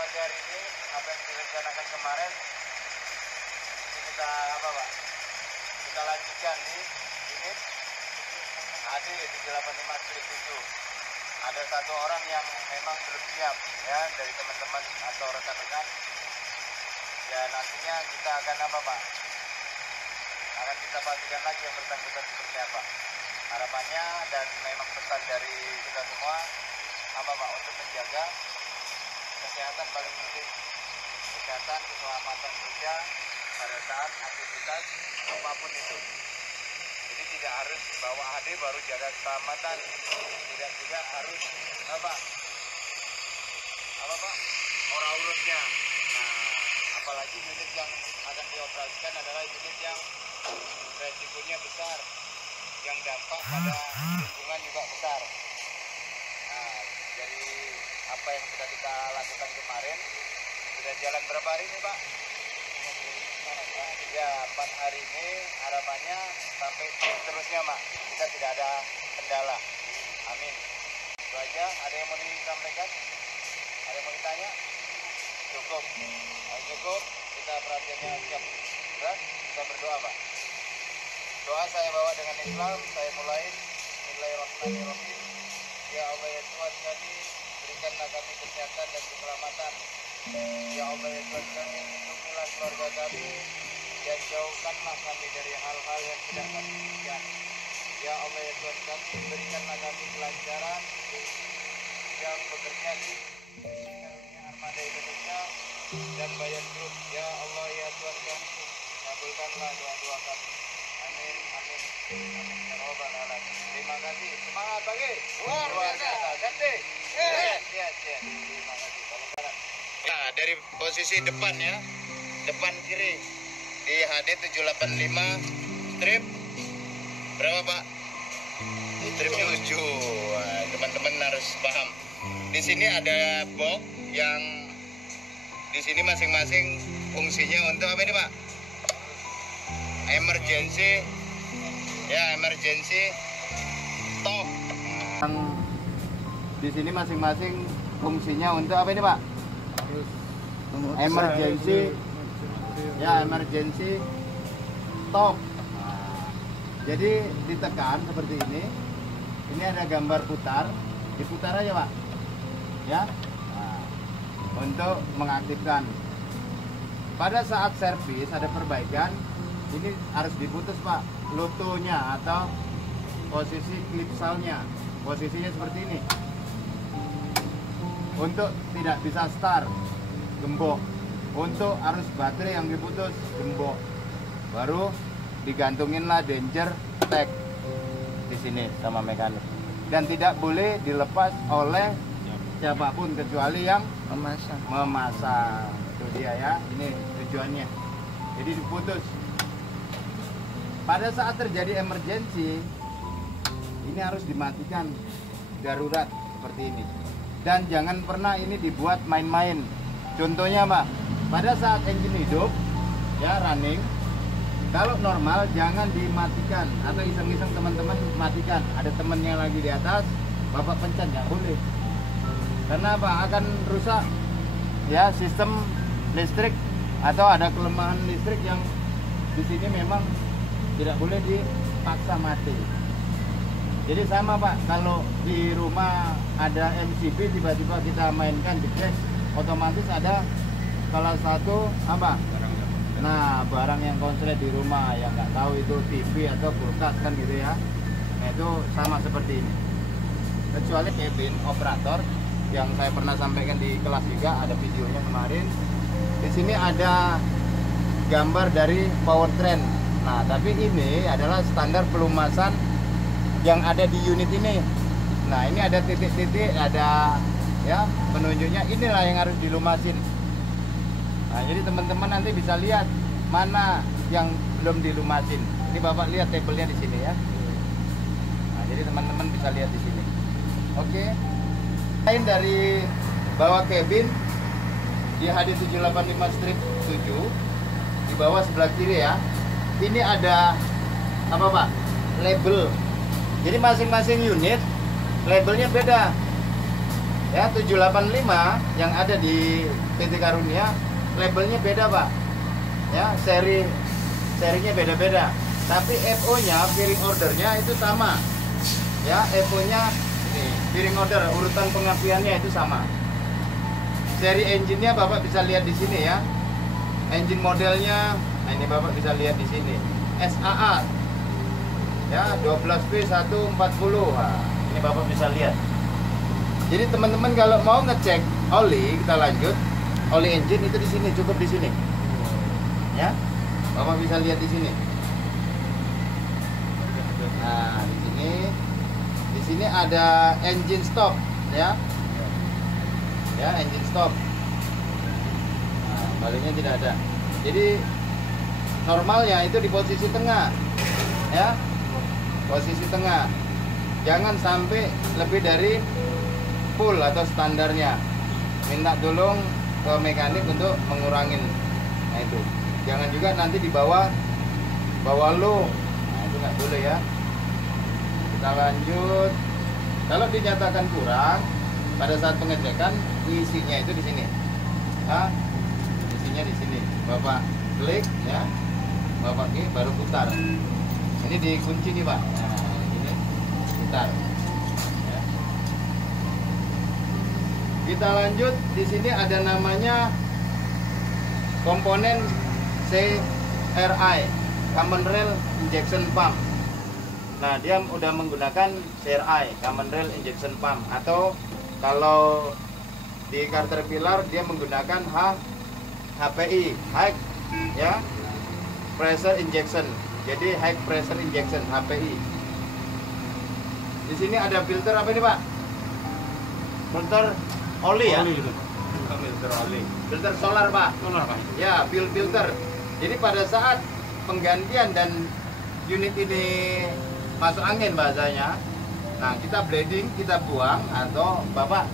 pagi hari ini apa yang direncanakan kemarin ini kita apa Pak? Kita lanjutkan di unit AD 785 strip 7. Ada satu orang yang memang belum siap ya dari teman-teman atau rekan-rekan. Ya nantinya kita akan apa Pak? Akan kita pastikan lagi yang bersangkutan seperti apa. Harapannya dan memang pesan dari kita semua apa Pak untuk menjaga kesehatan paling penting, kesehatan keselamatan kerja pada saat aktivitas apapun itu. Jadi tidak harus bawa HD baru jaga keselamatan, tidak juga harus apa Pak orang urusnya. Nah apalagi unit yang akan dioperasikan adalah unit yang resikonya besar, yang dampak pada lingkungan juga besar. Nah, dari apa yang sudah kita lakukan kemarin, sudah jalan berapa hari ini Pak? Ya 4 hari ini harapannya sampai seterusnya Mak, kita tidak ada kendala. Amin. Itu aja. Ada yang mau disampaikan? Ada yang mau ditanya? Cukup. Nah, cukup. Kita perhatiannya siap. Sudah? Kita berdoa Pak. Doa saya bawa dengan Islam, saya mulai. Bismillahirrahmanirrahim. Ya Allah ya Tuhan kami, berikanlah kami kesehatan dan keselamatan. Ya Allah ya Tuhan kami, lindungilah keluarga kami dan jauhkanlah kami dari hal-hal yang tidak kami inginkan. Ya Allah ya Tuhan kami, berikanlah kami kelancaran yang bekerja di Karunia Armada Indonesia dan Bayan Group. Ya Allah ya Tuhan kami, kabulkanlah doa-doa kami. Amin, amin, amin, ya Rabbal Alamin. Terima kasih. Semangat pagi. Luar biasa. Ganti. Yes. Terima kasih. Nah, dari posisi depan ya, depan kiri di HD 785 strip berapa Pak? Strip 7. Wah, teman-teman harus paham. Di sini ada box yang di sini masing-masing fungsinya untuk apa ini Pak? Emergency ya, emergency stop. Di sini masing-masing fungsinya untuk apa ini Pak? Emergency ya, emergency stop. Jadi ditekan seperti ini. Ini ada gambar putar, diputar aja Pak ya. Untuk mengaktifkan. Pada saat servis ada perbaikan, ini harus diputus Pak lotonya atau posisi klipsalnya, posisinya seperti ini untuk tidak bisa start, gembok. Untuk arus baterai yang diputus, gembok. Baru digantunginlah danger tag di sini sama mekanik, dan tidak boleh dilepas oleh siapapun kecuali yang memasang. Itu dia ya, ini tujuannya. Jadi diputus. Pada saat terjadi emergency, ini harus dimatikan darurat seperti ini. Dan jangan pernah ini dibuat main-main. Contohnya Pak, pada saat engine hidup, ya running, kalau normal jangan dimatikan atau iseng-iseng teman-teman matikan. Ada temennya lagi di atas, Bapak pencet, nggak boleh. Karena apa? Akan rusak ya sistem listrik atau ada kelemahan listrik yang di sini memang tidak boleh dipaksa mati. Jadi sama Pak, kalau di rumah ada MCB tiba-tiba kita mainkan di flash, otomatis ada salah satu apa? Nah, barang yang konslet di rumah yang nggak tahu itu TV atau kulkas kan gitu ya. Nah, itu sama seperti ini. Kecuali cabin operator yang saya pernah sampaikan di kelas juga, ada videonya kemarin. Di sini ada gambar dari powertrain. Nah, tapi ini adalah standar pelumasan yang ada di unit ini. Nah, ini ada titik-titik, ada ya penunjuknya, inilah yang harus dilumasin. Nah, jadi teman-teman nanti bisa lihat mana yang belum dilumasin. Ini Bapak lihat tabelnya di sini ya. Nah, jadi teman-teman bisa lihat di sini. Oke. Lain dari bawah cabin di HD 785 strip 7 di bawah sebelah kiri ya. Ini ada apa Pak? Label. Jadi masing-masing unit labelnya beda. Ya, 785 yang ada di PT Karunia labelnya beda, Pak. Ya, serinya beda-beda. Tapi FO-nya, fairing ordernya itu sama. Ya, FO-nya ini, fairing order urutan pengapiannya itu sama. Seri engine-nya Bapak bisa lihat di sini ya. Engine modelnya, nah ini Bapak bisa lihat di sini. SAA. Ya, 12V140. Nah, ini Bapak bisa lihat. Jadi teman-teman kalau mau ngecek oli, kita lanjut. Oli engine itu di sini, cukup di sini. Ya. Bapak bisa lihat di sini. Nah, di sini ada engine stop, ya. Ya, engine stop. Nah, baliknya tidak ada. Jadi normalnya itu di posisi tengah. Ya. Posisi tengah. Jangan sampai lebih dari full atau standarnya. Minta tolong ke mekanik untuk mengurangin. Nah itu. Jangan juga nanti di bawah low. Nah itu nggak boleh ya. Kita lanjut. Kalau dinyatakan kurang pada saat pengecekan, isinya itu di sini. Nah, isinya di sini. Bapak klik ya. Bapak klik baru putar. Ini dikunci nih, Pak. Nah, ini putar. Kita lanjut, di sini ada namanya komponen CRI, Common Rail Injection Pump. Nah, dia udah menggunakan CRI, Common Rail Injection Pump, atau kalau di Caterpillar dia menggunakan HPI, High ya Pressure Injection. Jadi High Pressure Injection, HPI. Di sini ada filter apa ini, Pak? Filter oli ya? Oli gitu. Filter oli. Filter solar, Pak. Solar, Pak. Ya, filter. Jadi pada saat penggantian dan unit ini masuk angin bahasanya, nah kita bleeding, kita buang, atau Bapak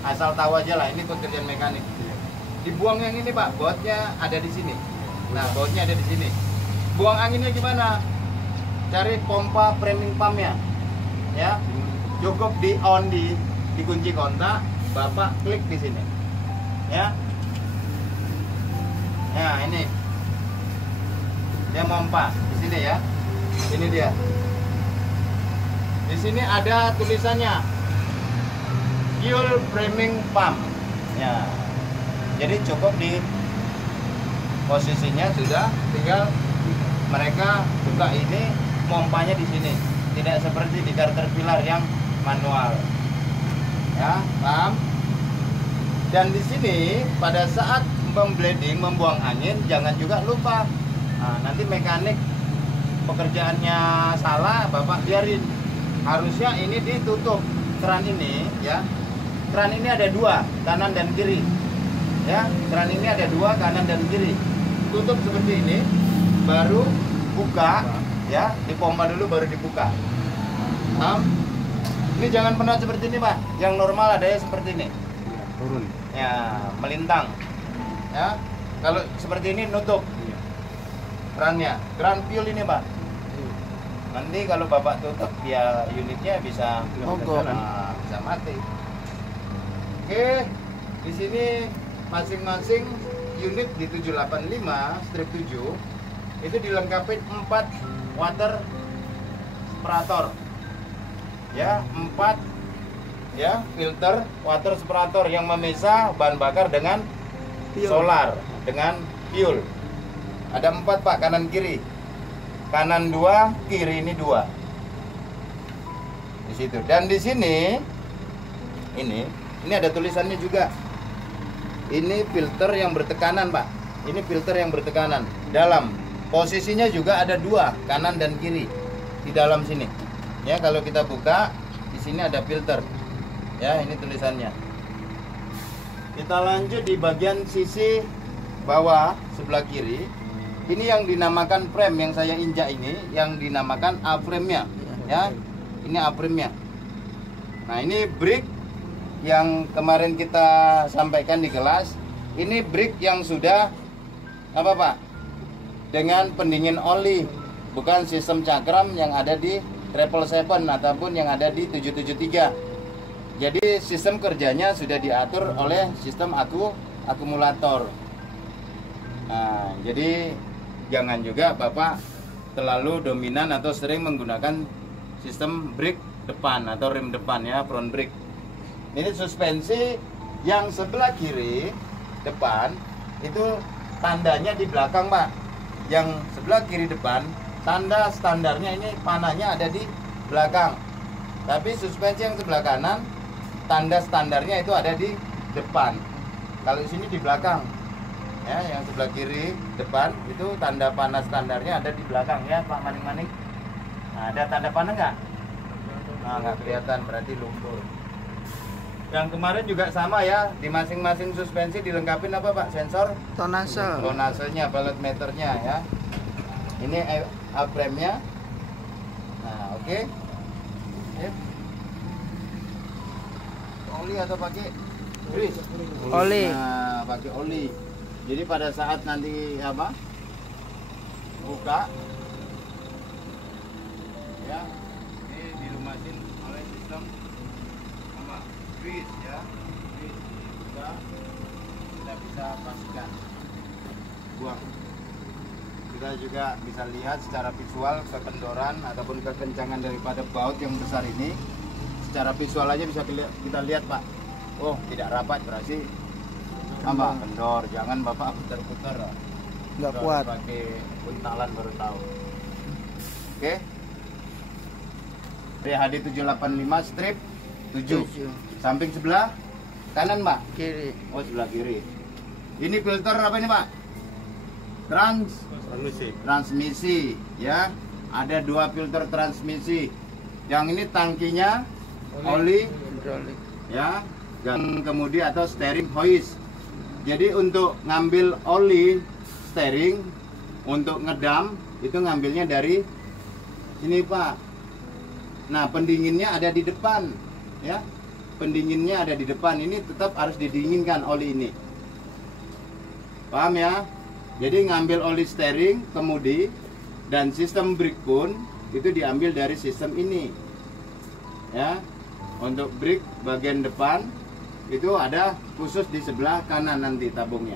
asal tahu aja lah, ini pekerjaan mekanik. Dibuang yang ini, Pak, bautnya ada di sini. Nah, bautnya ada di sini. Buang anginnya gimana? Cari pompa framing pumpnya. Ya, cukup di on, dikunci kontak. Bapak klik di sini, ya. Nah ini dia pompa di sini ya. Ini dia. Di sini ada tulisannya fuel framing pump. Ya. Jadi cukup di posisinya sudah, tinggal mereka buka ini, pompanya di sini. Tidak seperti di Caterpillar yang manual. Ya, paham? Dan di sini pada saat membleeding, membuang angin, jangan juga lupa. Nah, nanti mekanik pekerjaannya salah, Bapak biarin. Harusnya ini ditutup keran ini, ya. Keran ini ada dua, kanan dan kiri. Ya, keran ini ada dua, kanan dan kiri. Tutup seperti ini, baru buka, ya. Dipompa dulu baru dibuka. Paham? Ini jangan pernah seperti ini, Pak. Yang normal adanya seperti ini. Turun. Ya, melintang. Ya. Kalau seperti ini nutup. Iya. Kerannya. Keran fuel ini, Pak. Nanti kalau Bapak tutup ya unitnya bisa mogok. Bisa mati. Oke. Di sini masing-masing unit di 785 strip 7 itu dilengkapi 4 water separator. Ya, 4 ya filter water separator yang memisah bahan bakar dengan solar, dengan fuel. Ada 4, Pak, kanan kiri. Kanan 2, kiri ini 2. Di situ. Dan di sini ini ada tulisannya juga. Ini filter yang bertekanan, Pak. Ini filter yang bertekanan. Dalam posisinya juga ada 2, kanan dan kiri di dalam sini. Ya, kalau kita buka di sini ada filter. Ya, ini tulisannya. Kita lanjut di bagian sisi bawah sebelah kiri. Ini yang dinamakan frame yang saya injak ini, yang dinamakan A-frame-nya. Ya, ini A-frame-nya. Nah, ini brick yang kemarin kita sampaikan di kelas. Ini brick yang sudah apa, Pak? Dengan pendingin oli, bukan sistem cakram yang ada di 777 ataupun yang ada di 773. Jadi sistem kerjanya sudah diatur oleh sistem akumulator. Nah, jadi jangan juga Bapak terlalu dominan atau sering menggunakan sistem brake depan atau rem depan ya, front brake. Ini suspensi yang sebelah kiri depan itu tandanya di belakang, Pak. Yang sebelah kiri depan tanda standarnya ini panahnya ada di belakang. Tapi suspensi yang sebelah kanan tanda standarnya itu ada di depan. Kalau di sini di belakang. Ya, yang sebelah kiri depan itu tanda panah standarnya ada di belakang ya, Pak Maning-Maning. Nah, ada tanda panah nggak? Nah, nggak kelihatan, berarti lumpur. Yang kemarin juga sama ya, di masing-masing suspensi dilengkapi apa Pak? Sensor Tonase. tonasenya, ballot meternya ya. Ini A-frame-nya. Nah, oke. Sip. Oli atau pakai grease? Oli. Nah, pakai oli. Jadi pada saat nanti apa? Buka ya, ini dilumasin oleh sistem apa? Grease ya. Grease. Buka. Kita bisa pastikan. Buang. Kita juga bisa lihat secara visual kekendoran ataupun kekencangan daripada baut yang besar ini. Secara visual aja bisa kita lihat, Pak. Oh, tidak rapat, berarti apa? Kendor. Jangan Bapak putar-putar. Nggak kuat. Pakai buntalan baru tahu. Oke. PHD 785 strip 7. Samping sebelah kanan, Pak. Kiri. Oh, sebelah kiri. Ini filter apa ini, Pak? Transmisi ya. Ada 2 filter transmisi. Yang ini tangkinya oli Hidrolik. ya, dan kemudian atau steering hoist. Jadi untuk ngambil oli steering untuk ngedam itu ngambilnya dari sini, Pak. Nah, pendinginnya ada di depan ya. Pendinginnya ada di depan. Ini tetap harus didinginkan oli ini. Paham ya? Jadi ngambil oli steering, kemudi dan sistem brake pun itu diambil dari sistem ini. Ya. Untuk brake bagian depan itu ada khusus di sebelah kanan nanti tabungnya.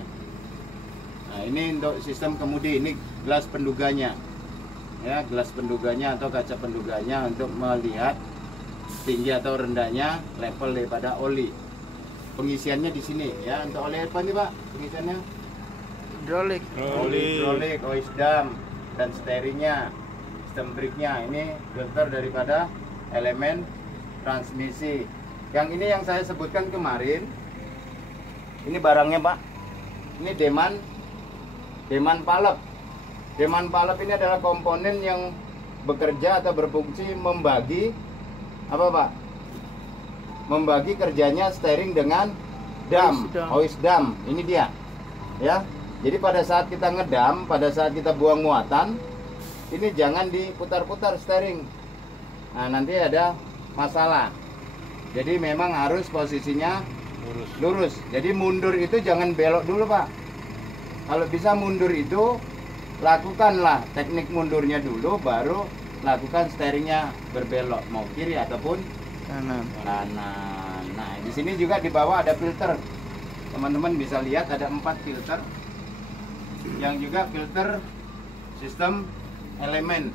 Nah, ini untuk sistem kemudi, ini gelas penduganya. Ya, gelas penduganya atau kaca penduganya untuk melihat tinggi atau rendahnya level daripada oli. Pengisiannya di sini ya. Untuk oli apa nih, Pak? Pengisiannya? Hidrolik. Oli hidrolik, hoist dam dan steeringnya, sistem brake-nya. Ini filter daripada elemen transmisi. Yang ini yang saya sebutkan kemarin, ini barangnya, Pak. Ini deman palep. Deman palep ini adalah komponen yang bekerja atau berfungsi membagi apa, Pak? Membagi kerjanya steering dengan dam, hoist dam. Ini dia. Ya. Jadi pada saat kita ngedam, pada saat kita buang muatan, ini jangan diputar-putar steering. Nah, nanti ada masalah. Jadi memang harus posisinya lurus. Jadi mundur itu jangan belok dulu, Pak. Kalau bisa mundur itu lakukanlah teknik mundurnya dulu, baru lakukan steeringnya berbelok mau kiri ataupun Kanan. kanan. Nah, di sini juga di bawah ada filter. Teman-teman bisa lihat ada 4 filter. Yang juga filter sistem elemen.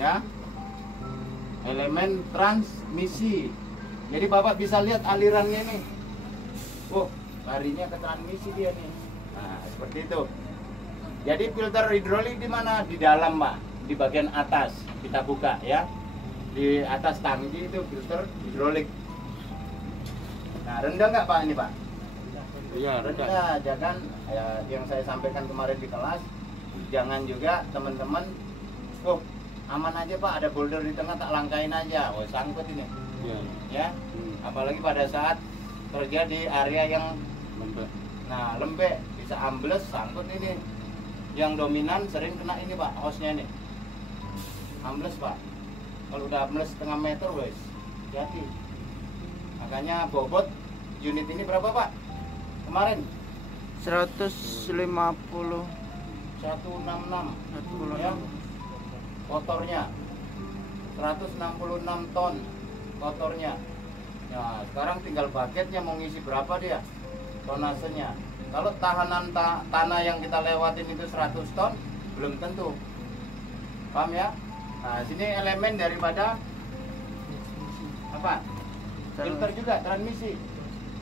Ya. Elemen transmisi. Jadi Bapak bisa lihat alirannya nih. Oh, larinya ke transmisi dia nih. Nah, seperti itu. Jadi filter hidrolik di mana? Di dalam, Pak. Di bagian atas. Kita buka ya. Di atas tangki itu filter hidrolik. Nah, rendah nggak, Pak, ini, Pak? Iya, Rendah. Jangan ya, yang saya sampaikan kemarin di kelas, jangan juga teman-teman, oh aman aja, Pak, ada boulder di tengah, tak langkain aja. Oh, sangkut ini. Iya. Ya, apalagi pada saat kerja di area yang Lembek. nah lembek, bisa ambles, sangkut ini. Yang dominan sering kena ini, Pak, hostnya nih, ambles, Pak. Kalau udah ambles setengah meter, wes hati. Makanya bobot unit ini berapa, Pak, kemarin? 150. 166 ya. 166. Kotornya 166 ton kotornya. Nah, sekarang tinggal bucketnya mau ngisi berapa dia tonasenya. Kalau tahanan tanah yang kita lewatin itu 100 ton, belum tentu. Paham ya? Nah, sini elemen daripada apa? Filter juga, transmisi.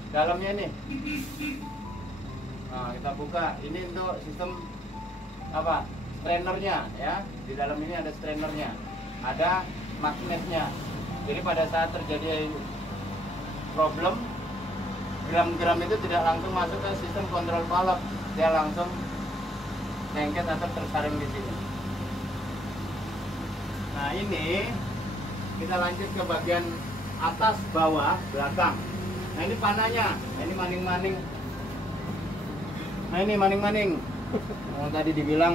Dalamnya ini. Nah, kita buka. Ini untuk sistem apa? Strainernya ya. Di dalam ini ada strainernya. Ada magnetnya. Jadi pada saat terjadi problem, gram-gram itu tidak langsung masuk ke sistem kontrol valve, dia langsung lengket atau tersaring di sini. Nah, ini kita lanjut ke bagian atas, bawah, belakang. Nah, ini panahnya. Nah, ini maning-maning. Nah, ini maning-maning. Yang tadi dibilang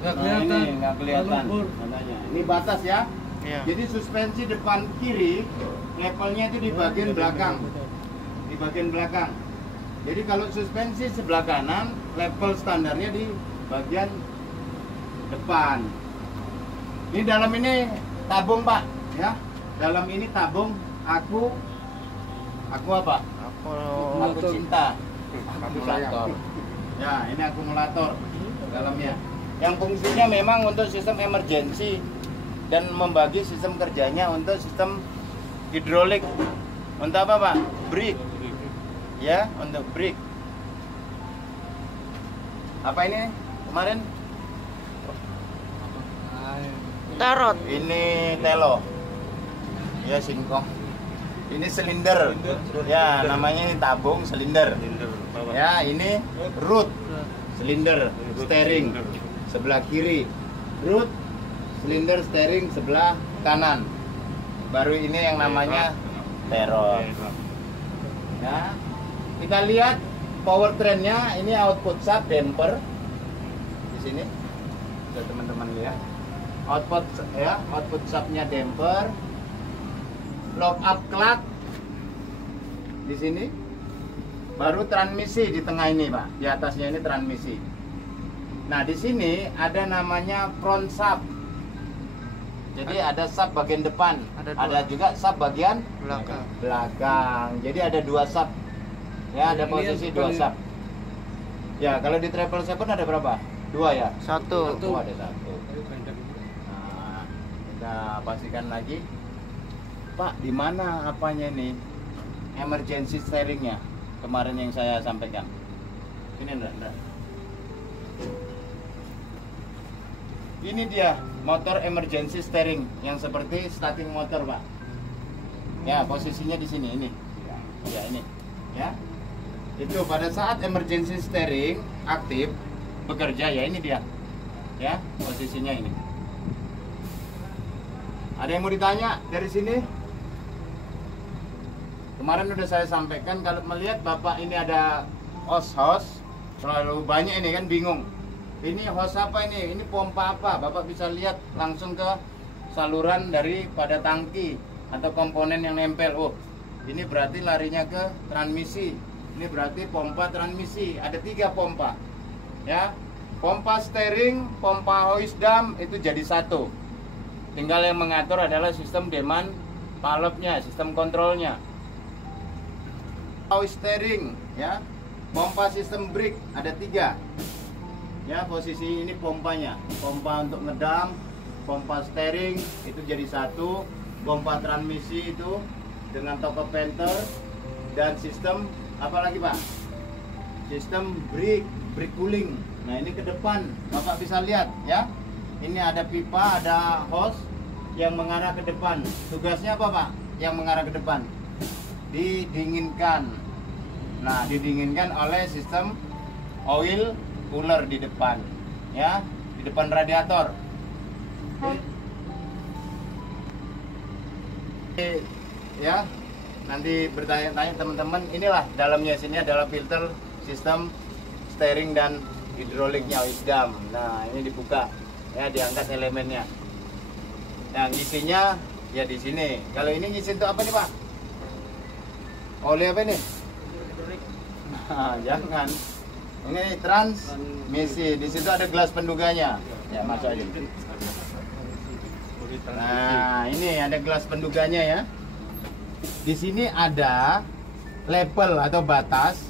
ini nggak kelihatan panahnya. Ini batas ya. Iya. Jadi suspensi depan kiri levelnya itu di bagian belakang. Di bagian belakang. Jadi kalau suspensi sebelah kanan, level standarnya di bagian depan. Ini dalam ini tabung, Pak, ya. Dalam ini tabung aku apa? Aku cinta. Akumulator. Ya, ini akumulator dalamnya. Yang fungsinya memang untuk sistem emergency dan membagi sistem kerjanya untuk sistem hidrolik. Untuk apa, Pak? Brake. Ya, untuk brake. Apa ini kemarin? Tarot. Ini telo. Ya, singkong. Ini silinder. Ya, namanya ini tabung silinder. Ya, ini root. Silinder, steering sebelah kiri. Root, silinder, steering sebelah kanan. Baru ini yang namanya terot. Ya. Kita lihat powertrainnya, ini output sub damper di sini. Bisa teman-teman lihat. Output subnya damper. Lock up clutch di sini. Baru transmisi di tengah ini, Pak. Di atasnya ini transmisi. Nah, di sini ada namanya front sub. Jadi ada sub bagian depan, ada juga sub bagian belakang. Jadi ada dua sub. Ya, ada posisi dua sub. Ya, kalau di 777 ada berapa? Dua ya? Satu. Ada satu. Nah, kita pastikan lagi. Pak, di mana apanya ini? Emergency steeringnya kemarin yang saya sampaikan. Ini enggak. Ini dia motor emergency steering yang seperti starting motor, Pak. Ya, posisinya di sini ini. Ya, ini. Ya. Itu pada saat emergency steering aktif bekerja, ya ini dia. Ya, posisinya ini. Ada yang mau ditanya dari sini? Kemarin udah saya sampaikan, kalau melihat Bapak ini ada hose, terlalu banyak ini kan bingung. Ini hose apa ini? Ini pompa apa? Bapak bisa lihat langsung ke saluran daripada tangki atau komponen yang nempel. Oh, ini berarti larinya ke transmisi. Ini berarti pompa transmisi. Ada 3 pompa. Ya. Pompa steering, pompa hose dam itu jadi satu. Tinggal yang mengatur adalah sistem demand valve-nya, sistem kontrolnya. Hose steering, ya. Pompa sistem brake ada 3. Ya, posisi ini pompanya. Pompa untuk ngedam, pompa steering itu jadi satu, pompa transmisi itu dengan toko penter, dan sistem apa lagi, Pak? Sistem brake cooling. Nah, ini ke depan, Bapak bisa lihat ya. Ini ada pipa, ada hose yang mengarah ke depan. Tugasnya apa, Pak? Yang mengarah ke depan didinginkan. Nah, didinginkan oleh sistem oil cooler di depan, ya, di depan radiator. Ya, nanti bertanya-tanya teman-teman. Inilah dalamnya, sini adalah filter, sistem steering dan hidroliknya, wisdom. Nah, ini dibuka, ya, diangkat elemennya. Nah, ngisinya ya di sini. Kalau ini ngisi untuk apa nih, Pak? Oli apa ini? Nah, jangan. Ini transmisi. Di situ ada gelas penduganya. Ya, masuk aja. Nah, ini ada gelas penduganya ya. di sini ada label atau batas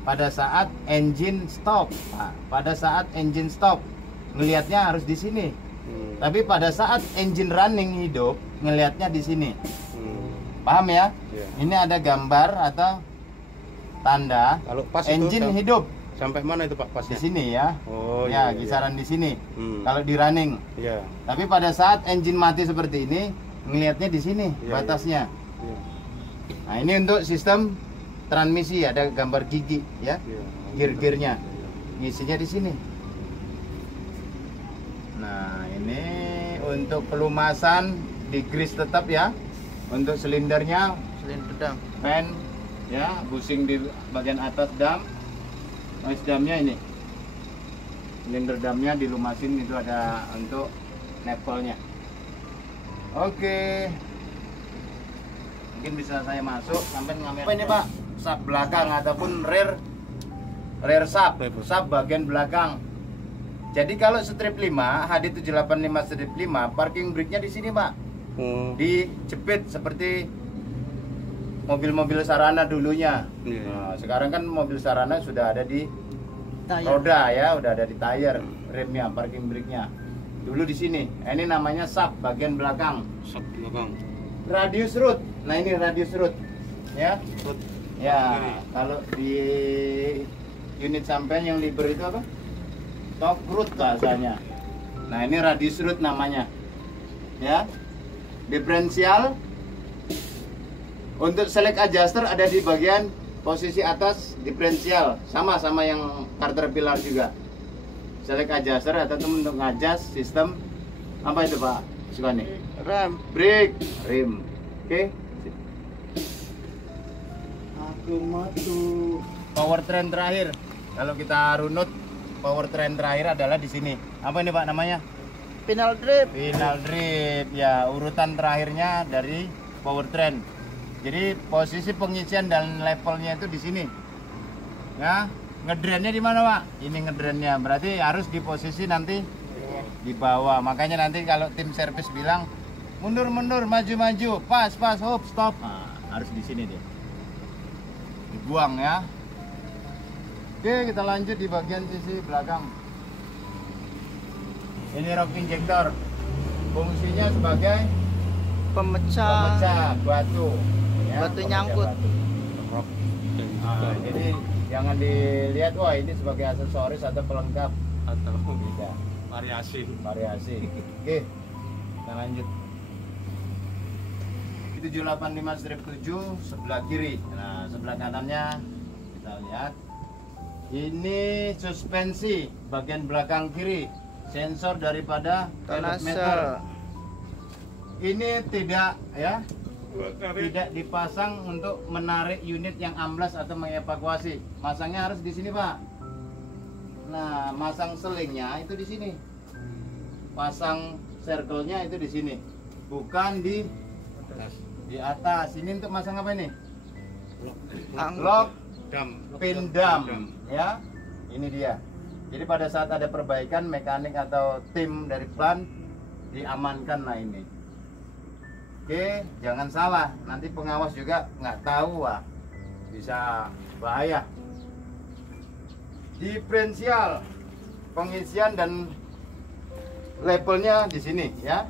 pada saat engine stop. Nah, pada saat engine stop ngelihatnya harus di sini. Tapi pada saat engine running hidup ngelihatnya di sini. Paham ya? Ini ada gambar atau tanda Kalau pas engine itu hidup. sampai mana itu Pak Di pasnya? sini ya. Oh Ya, iya. kisaran di sini. Hmm. Kalau di running. Iya. Tapi pada saat engine mati seperti ini, ngelihatnya di sini Iya, batasnya. Iya. Nah, ini untuk sistem transmisi, ada gambar gigi ya. Iya. Gear-gearnya. Ngisinya di sini. Nah, ini untuk pelumasan di grease tetap ya. Untuk silindernya Silinder dam. fan ya, busing di bagian atas dam. Noise damnya ini. Silinder damnya dilumasin, itu ada untuk nepelnya. Oke. Mungkin bisa saya masuk sampai ngambil. Apa ini, Pak? Sub belakang ataupun rear sub. Sub bagian belakang. Jadi kalau strip 5, HD785 strip 5, parking brake-nya di sini, Pak. Dijepit seperti mobil-mobil Sarana dulunya. Iya. Nah, sekarang kan mobil Sarana sudah ada di Tayar. roda ya, udah ada di tire, remnya, parking brake-nya. Dulu di sini. Ini namanya sub bagian belakang. Sub belakang. Radius root. Nah, ini radius root. Ya. Root. Ya, Kiri. kalau di unit sampean yang liber itu apa? Top root bahasanya. Nah, ini radius root namanya. Ya. Diferensial. Untuk select adjuster ada di bagian posisi atas diferensial, sama yang Caterpillar juga. Select adjuster atau untuk ngadjust sistem apa itu, Pak Sukani? Rem. Brake, rim. Oke. Aku matu. Powertrain terakhir. Kalau kita runut, powertrain terakhir adalah di sini. Apa ini, Pak, namanya? Final drip. Final drip. Ya, urutan terakhirnya dari powertrain. Jadi posisi pengisian dan levelnya itu di sini. Ya, ngedrainnya di mana, Pak? Ini ngedrainnya. Berarti harus di posisi nanti di bawah. Makanya nanti kalau tim servis bilang mundur, maju, pas, hop, stop. Nah, harus di sini dia. Dibuang ya. Oke, kita lanjut di bagian sisi belakang. Ini rock injector. Fungsinya sebagai pemecah batu. Ya, Batu pemecah nyangkut. batu. Nah, jadi jangan dilihat wah ini sebagai aksesoris atau pelengkap, Atau tidak, variasi. variasi. Oke, kita lanjut. 785 strip 7 sebelah kiri. Nah, sebelah kanannya kita lihat. Ini suspensi bagian belakang kiri, sensor daripada Tonase. Ini tidak ya, tidak dipasang untuk menarik unit yang amblas atau mengevakuasi. Masangnya harus di sini, Pak. Nah, masang selingnya itu di sini. Pasang circle-nya itu di sini. Bukan di atas. Ini untuk masang apa ini? Lock pin dam ya. Ini dia. Jadi pada saat ada perbaikan mekanik atau tim dari plant diamankan. Nah, ini. Oke, jangan salah, nanti pengawas juga nggak tahu, wah, bisa bahaya. Diferensial, pengisian dan labelnya di sini ya.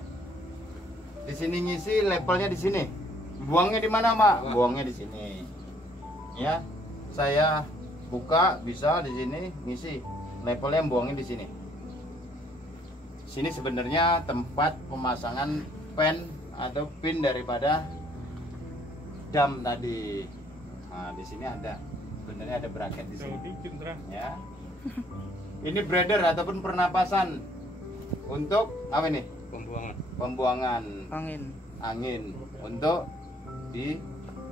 Di sini ngisi, labelnya di sini. Buangnya di mana, Pak? Buangnya di sini. Ya, saya buka bisa di sini ngisi. Labelnya buangnya di sini. Sini sebenarnya tempat pemasangan pen atau pin daripada dam tadi. Nah, di sini ada, sebenarnya ada bracket di sini. Ya. Ini breather ataupun pernapasan untuk apa ini? Pembuangan angin untuk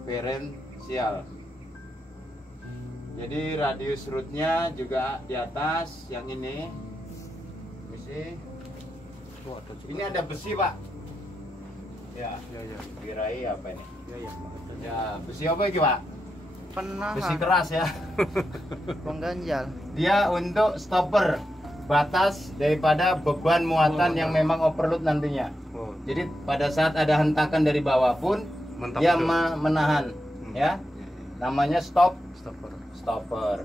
diferensial. Jadi radius rootnya juga di atas yang ini. Besi. Ini ada besi, Pak. Ya, Birai apa ini? Ya, besi apa ini, Pak? Penahan. Besi keras ya. Pengganjal. Dia untuk stopper batas daripada beban muatan yang memang overload nantinya. Jadi pada saat ada hentakan dari bawah pun Mentap Dia itu. menahan, ya. Namanya Stopper. stopper.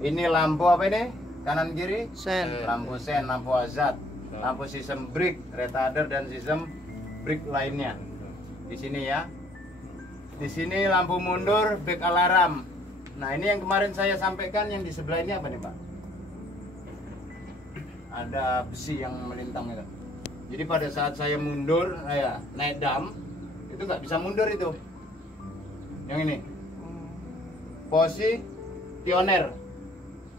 Ini lampu apa ini? Kanan kiri? Sen. Lampu sen, lampu hazard, lampu sistem brake, retarder dan sistem brake lainnya. Di sini ya. Di sini lampu mundur, back alarm. Nah, ini yang kemarin saya sampaikan, yang di sebelah ini apa nih, Pak? Ada besi yang melintang itu. Jadi pada saat saya mundur, saya naik dam, itu nggak bisa mundur itu. Yang ini. Positioner.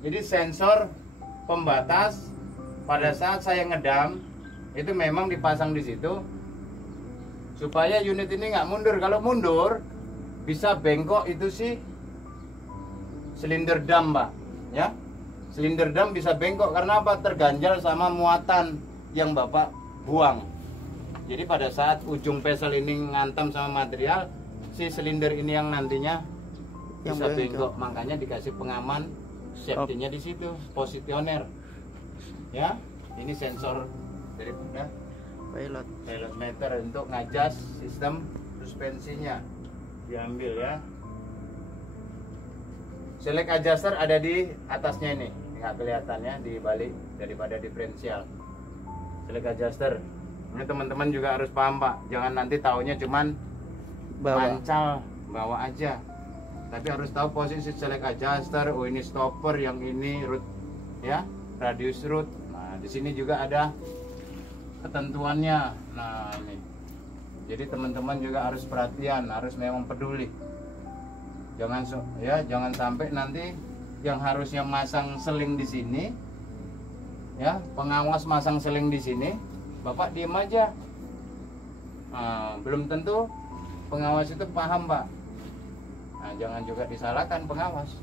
Jadi sensor pembatas pada saat saya ngedam itu memang dipasang di situ supaya unit ini nggak mundur. Kalau mundur bisa bengkok itu sih silinder dam, Pak, ya. Silinder dam bisa bengkok karena apa? Terganjal sama muatan yang Bapak buang. Jadi pada saat ujung pesel ini ngantam sama material, si silinder ini yang nantinya Yang bisa bengkok. bengkok. Makanya dikasih pengaman safety-nya di situ, positioner. Ya, ini sensor daripada Pilot. pilot meter untuk ngajas sistem suspensinya. Diambil ya. Select adjuster ada di atasnya ini, nggak kelihatannya di balik daripada diferensial. Select adjuster. Ini teman-teman juga harus paham, Pak. Jangan nanti taunya cuman Bawa. mancal bawa aja. Tapi harus tahu posisi select adjuster. Oh, ini stopper, yang ini root, ya, radius root. Nah, di sini juga ada ketentuannya. Nah, ini. Jadi teman-teman juga harus perhatian, harus memang peduli. Jangan sampai nanti yang harusnya masang seling di sini, ya, pengawas masang seling di sini, Bapak diem aja. Nah, belum tentu pengawas itu paham, Pak. Nah, jangan juga disalahkan pengawas.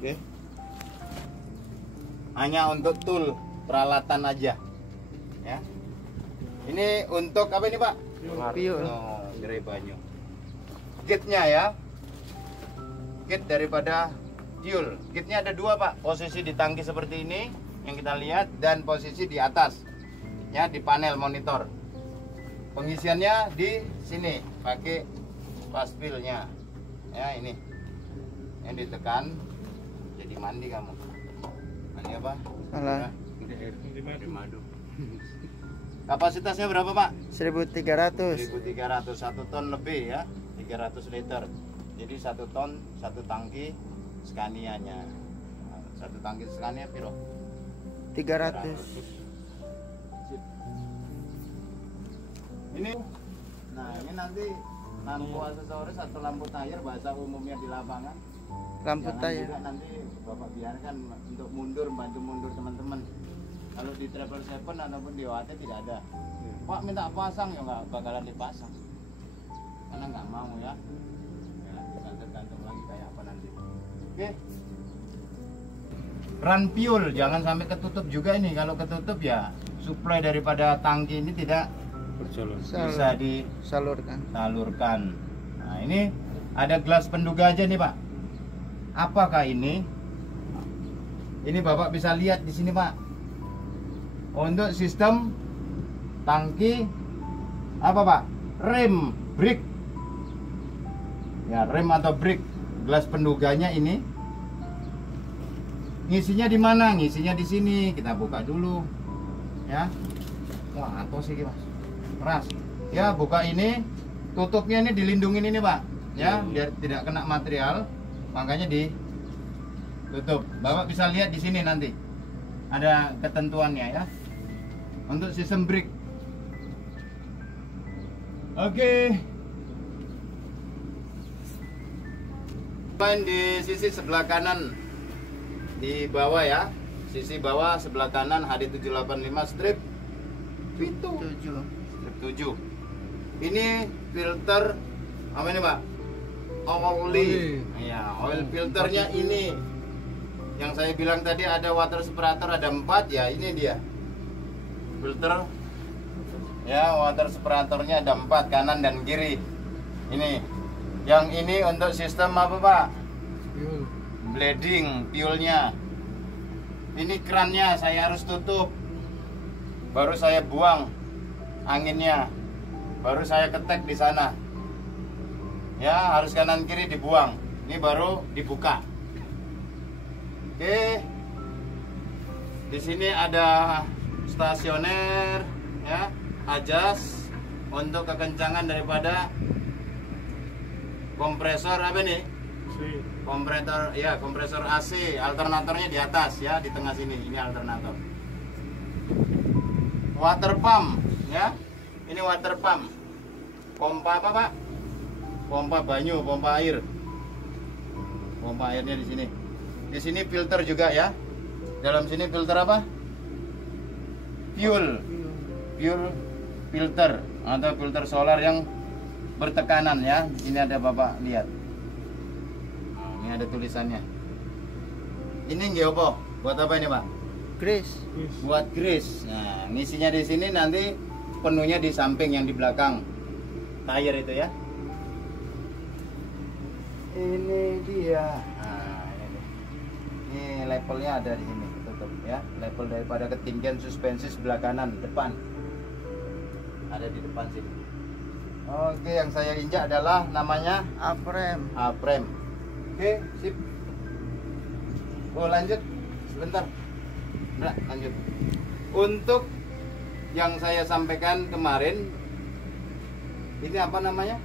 Oke. Hanya untuk tool peralatan aja, ya. Ini untuk apa ini, Pak? Piul. Oh, gerai banyu. Gate-nya ya. Gate daripada fuel. Gate-nya ada dua, Pak. Posisi di tangki seperti ini yang kita lihat dan posisi di atas. Ya, di panel monitor. Pengisiannya di sini pakai paspilnya. Ya, ini. Yang ditekan jadi mandi kamu. Mandi apa? Salah. Mandi madu. Kapasitasnya berapa, Pak? 1.300. 1.300, 1 ton lebih ya, 300 liter. Jadi 1 ton, 1 tangki Scania-nya. 1 tangki Scania piro? 300. Sip. Ini, nah ini nanti lampu aksesoris atau lampu tayar bahasa umumnya di lapangan. Lampu Jangan tayar. juga nanti Bapak biarkan untuk mundur, bantu mundur teman-teman. Kalau di Travel 7 ataupun di OAT tidak ada. Pak minta pasang, ya nggak bakalan dipasang. Karena nggak mau ya. Ya, tinggal tergantung lagi kayak apa nanti. Oke. Run fuel, jangan sampai ketutup juga ini. Kalau ketutup ya supply daripada tangki ini tidak Berjalan. bisa Salurkan. disalurkan. Nah, ini ada gelas penduga aja nih, Pak. Apakah ini? Ini Bapak bisa lihat di sini, Pak. Untuk sistem tangki apa, Pak? Rem, brake. Ya, rem atau brake. Gelas penduganya ini. Ngisinya di mana? Ngisinya di sini. Kita buka dulu. Ya. Wah, atau sih, Mas. Keras. Ya, buka ini. Tutupnya ini dilindungin ini, Pak. Ya, biar tidak kena material. Makanya ditutup. Bapak bisa lihat di sini nanti. Ada ketentuannya ya. Untuk sistem brake. Oke. Main di sisi sebelah kanan di bawah ya. Sisi bawah sebelah kanan HD785 strip 7. 7. Strip 7. Ini filter apa ini, Pak? Oli. Iya, oil filternya ini. Yang saya bilang tadi ada water separator ada 4 ya, ini dia. Filter. Ya, water separatornya ada 4 kanan dan kiri. Ini. Yang ini untuk sistem apa, Pak? Bleeding fuelnya. Ini kerannya saya harus tutup. Baru saya buang anginnya. baru saya ketek di sana. Ya, harus kanan kiri dibuang. Ini baru dibuka. Oke. Di sini ada stasioner, ya, adjust untuk kekencangan daripada kompresor apa nih? Kompresor, ya, kompresor AC. Alternatornya di atas, ya, di tengah sini. Ini alternator. Water pump, ya. Ini water pump. Pompa apa, Pak? Pompa banyu, pompa air. Pompa airnya di sini. Di sini filter juga, ya. Dalam sini filter apa? Fuel filter atau filter solar yang bertekanan, ya. Di sini ada Bapak lihat. Nah, ini ada tulisannya. Ini nggih apa? Buat apa ini, Pak? Grease. Buat grease. Nah, ngisinya di sini, nanti penuhnya di samping yang di belakang tire itu, ya. Ini dia. Nah, ini levelnya ada di sini, tutup, ya. Level daripada ketinggian suspensi sebelah kanan depan. Ada di depan sini. Oke, yang saya injak adalah namanya Aprem. A-frame. Oke, sip. Oh, lanjut sebentar. Nah, lanjut. Untuk yang saya sampaikan kemarin, ini apa namanya?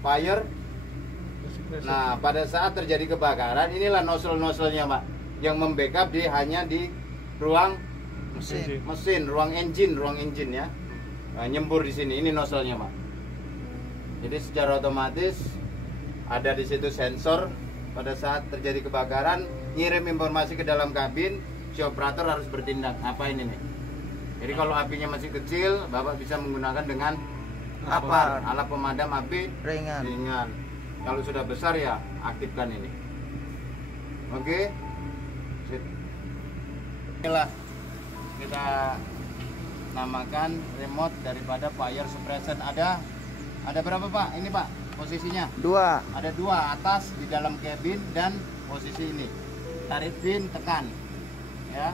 Fire. Nah, pada saat terjadi kebakaran, inilah nozzle-nozzlenya, Pak, yang membackup hanya di ruang mesin, ruang engine, ya. Nah, nyembur di sini. Ini nozzlenya, Pak. Jadi secara otomatis ada di situ sensor. Pada saat terjadi kebakaran, ngirim informasi ke dalam kabin, si operator harus bertindak. Apa ini nih? Jadi kalau apinya masih kecil, Bapak bisa menggunakan dengan Apar. alat pemadam api Ringan. Kalau sudah besar, ya aktifkan ini. Oke. Sip. Inilah kita namakan remote daripada fire suppression. Ada berapa, Pak? Ini, Pak, posisinya 2. ada 2, atas di dalam cabin dan posisi ini. Tarik pin, tekan, ya.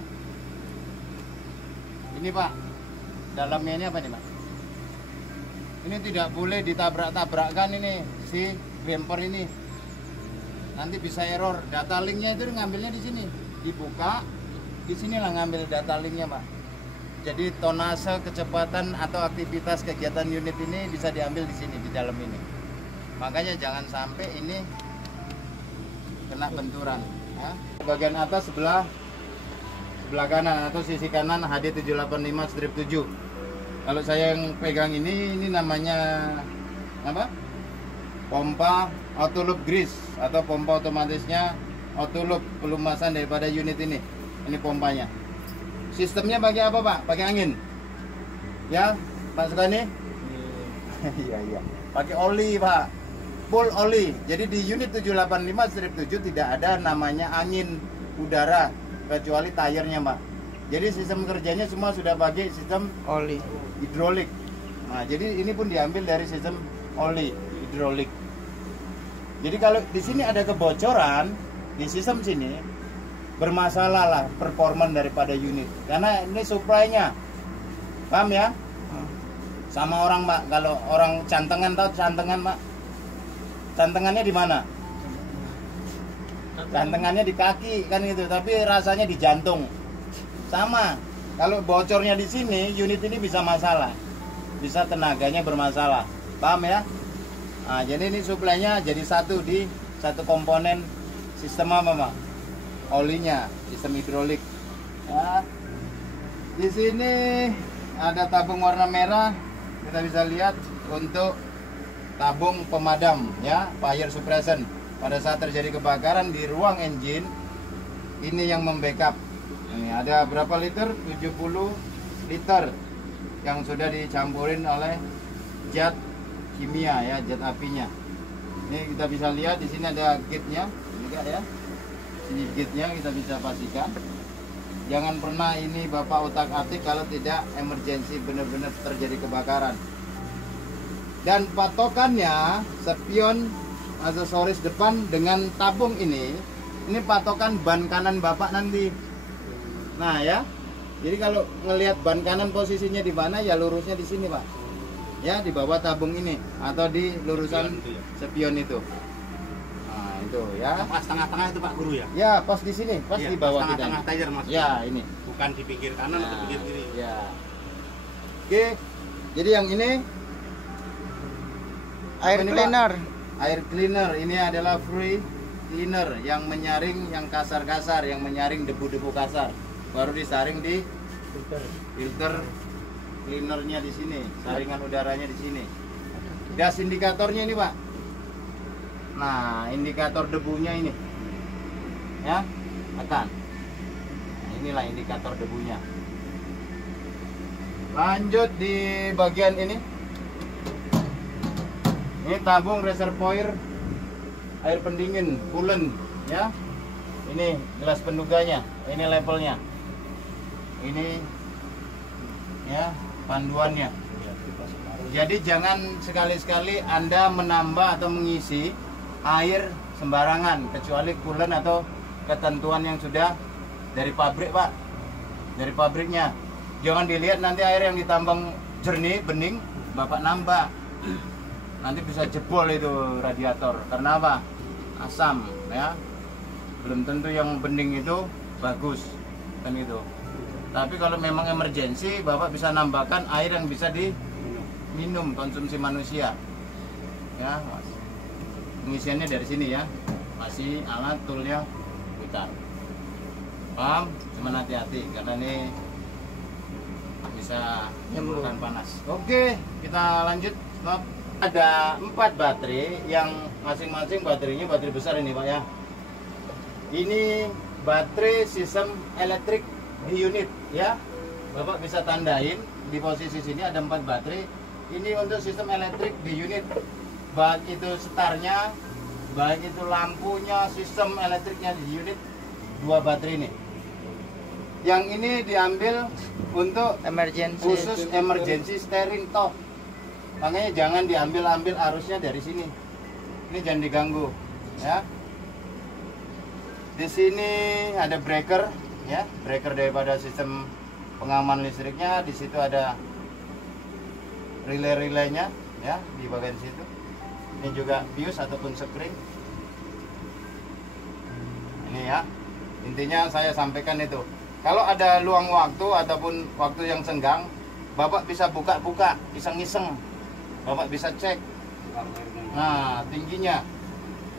Ini, Pak, dalamnya ini apa nih, Pak? Ini tidak boleh ditabrak-tabrakkan ini si bumper ini. Nanti bisa error. Data linknya itu ngambilnya di sini. Dibuka, di sinilah ngambil data linknya, Pak. Jadi tonase, kecepatan atau aktivitas kegiatan unit ini bisa diambil di sini, di dalam ini. Makanya jangan sampai ini kena benturan, ya. Bagian atas sebelah kanan atau sisi kanan HD785-7. Kalau saya yang pegang ini namanya apa? Pompa auto loop grease atau pompa otomatisnya auto loop, pelumasan daripada unit ini. Ini pompanya. Sistemnya pakai apa, Pak? Pakai angin. Ya, Pak Sukani? Iya. Pakai oli, Pak. Full oli. Jadi di unit 785-7 tidak ada namanya angin udara kecuali tayarnya, Pak. Jadi sistem kerjanya semua sudah pakai sistem Oli. hidrolik. Nah, jadi ini pun diambil dari sistem oli hidrolik. Jadi kalau di sini ada kebocoran di sistem sini, bermasalah lah performan daripada unit. Karena ini supply-nya. Paham ya? Sama orang, Pak. Kalau orang cantengan, tahu cantengan, Pak? Cantengannya di mana? Cantengannya di kaki kan gitu, tapi rasanya di jantung. Sama. Kalau bocornya di sini, unit ini bisa masalah. Bisa tenaganya bermasalah. Paham ya? Nah, jadi ini suplainya jadi satu di satu komponen sistem apa, Pak? Olinya, sistem hidrolik. Ya. Di sini ada tabung warna merah. Kita bisa lihat untuk tabung pemadam, ya, fire suppression. Pada saat terjadi kebakaran di ruang engine, ini yang membackup. Ini ada berapa liter? 70 liter yang sudah dicampurin oleh zat kimia, ya, zat apinya. Ini kita bisa lihat di sini ada gate-nya juga, ya. Sini gate-nya kita bisa pastikan. Jangan pernah ini Bapak utak-atik kalau tidak emergensi, benar-benar terjadi kebakaran. Dan patokannya spion aksesoris depan dengan tabung ini patokan ban kanan Bapak nanti. Nah, ya. Jadi kalau ngelihat ban kanan posisinya di mana, ya lurusnya di sini, Pak. ya, di bawah tabung ini atau di lurusan Spion itu ya? spion itu. Nah, itu ya. Pas tengah-tengah itu Pak Guru ya? Ya, pas di sini, pas Iya, di bawah kita. tengah-tengah tire maksudnya. Ya, ini. Bukan di pinggir kanan atau pinggir kiri. Ya. Oke. Jadi yang ini Air apa ini, Pak? cleaner. Air cleaner ini adalah free cleaner yang menyaring yang kasar-kasar, yang menyaring debu-debu kasar. Baru disaring di filter cleanernya di sini, saringan udaranya di sini. Gas indikatornya ini, Pak. Nah, indikator debunya ini. Ya, tekan. Nah, inilah indikator debunya. Lanjut di bagian ini. Ini tabung reservoir air pendingin, coolant, ya. Ini gelas penduganya, ini levelnya. Ini ya, panduannya. Jadi jangan sekali-sekali Anda menambah atau mengisi air sembarangan kecuali coolant atau ketentuan yang sudah dari pabrik, Pak. Dari pabriknya. Jangan dilihat nanti air yang ditambang jernih, bening, Bapak nambah. Nanti bisa jebol itu radiator. Karena apa? Asam, ya. Belum tentu yang bening itu bagus, kan itu. Tapi kalau memang emergensi, Bapak bisa nambahkan air yang bisa diminum konsumsi manusia. Ya, Mas. Pengisiannya dari sini ya. Masih alat toolnya putar. Paham? Cuman hati-hati karena ini bisa menimbulkan panas. Oke, kita lanjut. Stop. Ada 4 baterai yang masing-masing baterainya baterai besar ini, Pak ya. Ini baterai sistem elektrik di unit ya. Bapak bisa tandain di posisi sini ada 4 baterai. Ini untuk sistem elektrik di unit. Baik itu setarnya, baik itu lampunya, sistem elektriknya di unit 2 baterai ini. Yang ini diambil untuk Emergency. khusus emergency steering top. Makanya jangan diambil arusnya dari sini. Ini jangan diganggu, ya. Di sini ada breaker, ya, breaker daripada sistem pengaman listriknya. Di situ ada relay-relaynya, ya, di bagian situ. Ini juga fuse ataupun spring. Ini ya. Intinya saya sampaikan itu. Kalau ada luang waktu ataupun waktu yang senggang, Bapak bisa buka-buka, iseng-iseng. Bapak bisa cek. Nah, tingginya.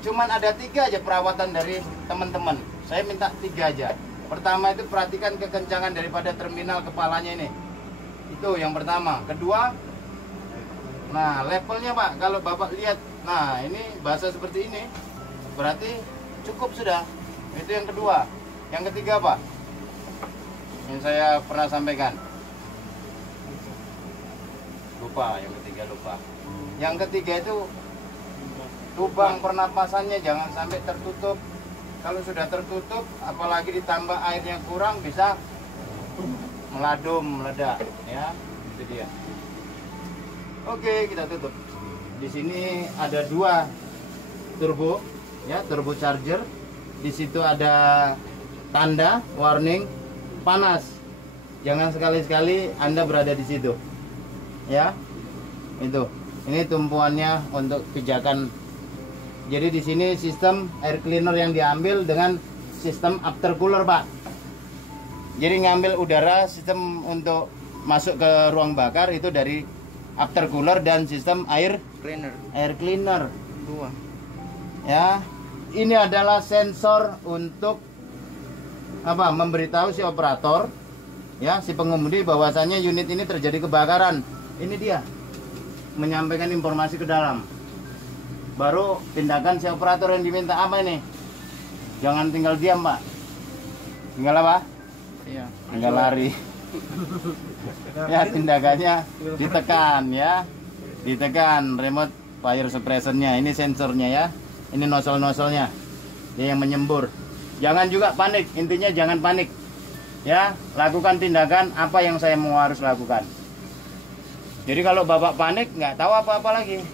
Cuman ada 3 aja perawatan dari teman-teman. Saya minta 3 aja. Pertama itu perhatikan kekencangan daripada terminal kepalanya ini. Itu yang pertama. Kedua, nah levelnya Pak, kalau Bapak lihat, nah ini bahasa seperti ini, berarti cukup sudah. Itu yang kedua. Yang ketiga Pak, yang saya pernah sampaikan. Lupa, yang ketiga lupa. Yang ketiga itu lubang pernapasannya jangan sampai tertutup. Kalau sudah tertutup, apalagi ditambah airnya kurang, bisa meladum, meledak, ya. Itu dia. Oke, kita tutup. Di sini ada 2 turbo, ya, turbo charger. Di situ ada tanda warning panas. Jangan sekali-sekali Anda berada di situ. Ya, itu. Ini tumpuannya untuk pijakan. Jadi di sini sistem air cleaner yang diambil dengan sistem aftercooler, Pak. Jadi ngambil udara sistem untuk masuk ke ruang bakar itu dari aftercooler dan sistem air cleaner. 2. Ya, ini adalah sensor untuk apa? Memberitahu si operator, ya, si pengemudi bahwasannya unit ini terjadi kebakaran. Ini dia menyampaikan informasi ke dalam. Baru tindakan si operator yang diminta apa ini? Jangan tinggal diam, Pak. Tinggal apa? Iya. Tinggal lari. Ya, tindakannya ditekan, ya. Ditekan remote fire suppressionnya. Ini sensornya, ya. Ini nozzle-nozzlenya. Dia yang menyembur. Jangan juga panik. Intinya jangan panik. Ya, lakukan tindakan apa yang saya mau harus lakukan. Jadi kalau Bapak panik, nggak tahu apa-apa lagi.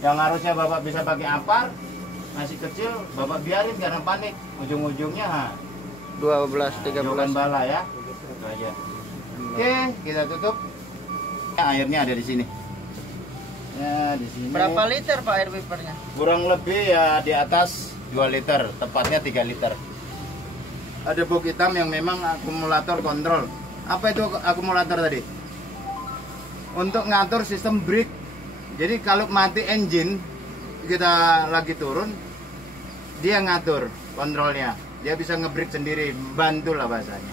Yang harusnya Bapak bisa pakai apar, masih kecil, Bapak biarin karena panik. Ujung-ujungnya 12, 13. bala, ya. Itu aja. Oke, kita tutup. Airnya ada di sini. Ya, di sini. Berapa liter Pak air wipernya? Kurang lebih ya di atas 2 liter, tepatnya 3 liter. Ada box hitam yang memang akumulator kontrol. Apa itu akumulator tadi? Untuk ngatur sistem brake. Jadi kalau mati engine, kita lagi turun, dia ngatur kontrolnya. Dia bisa nge-brake sendiri, bantulah bahasanya.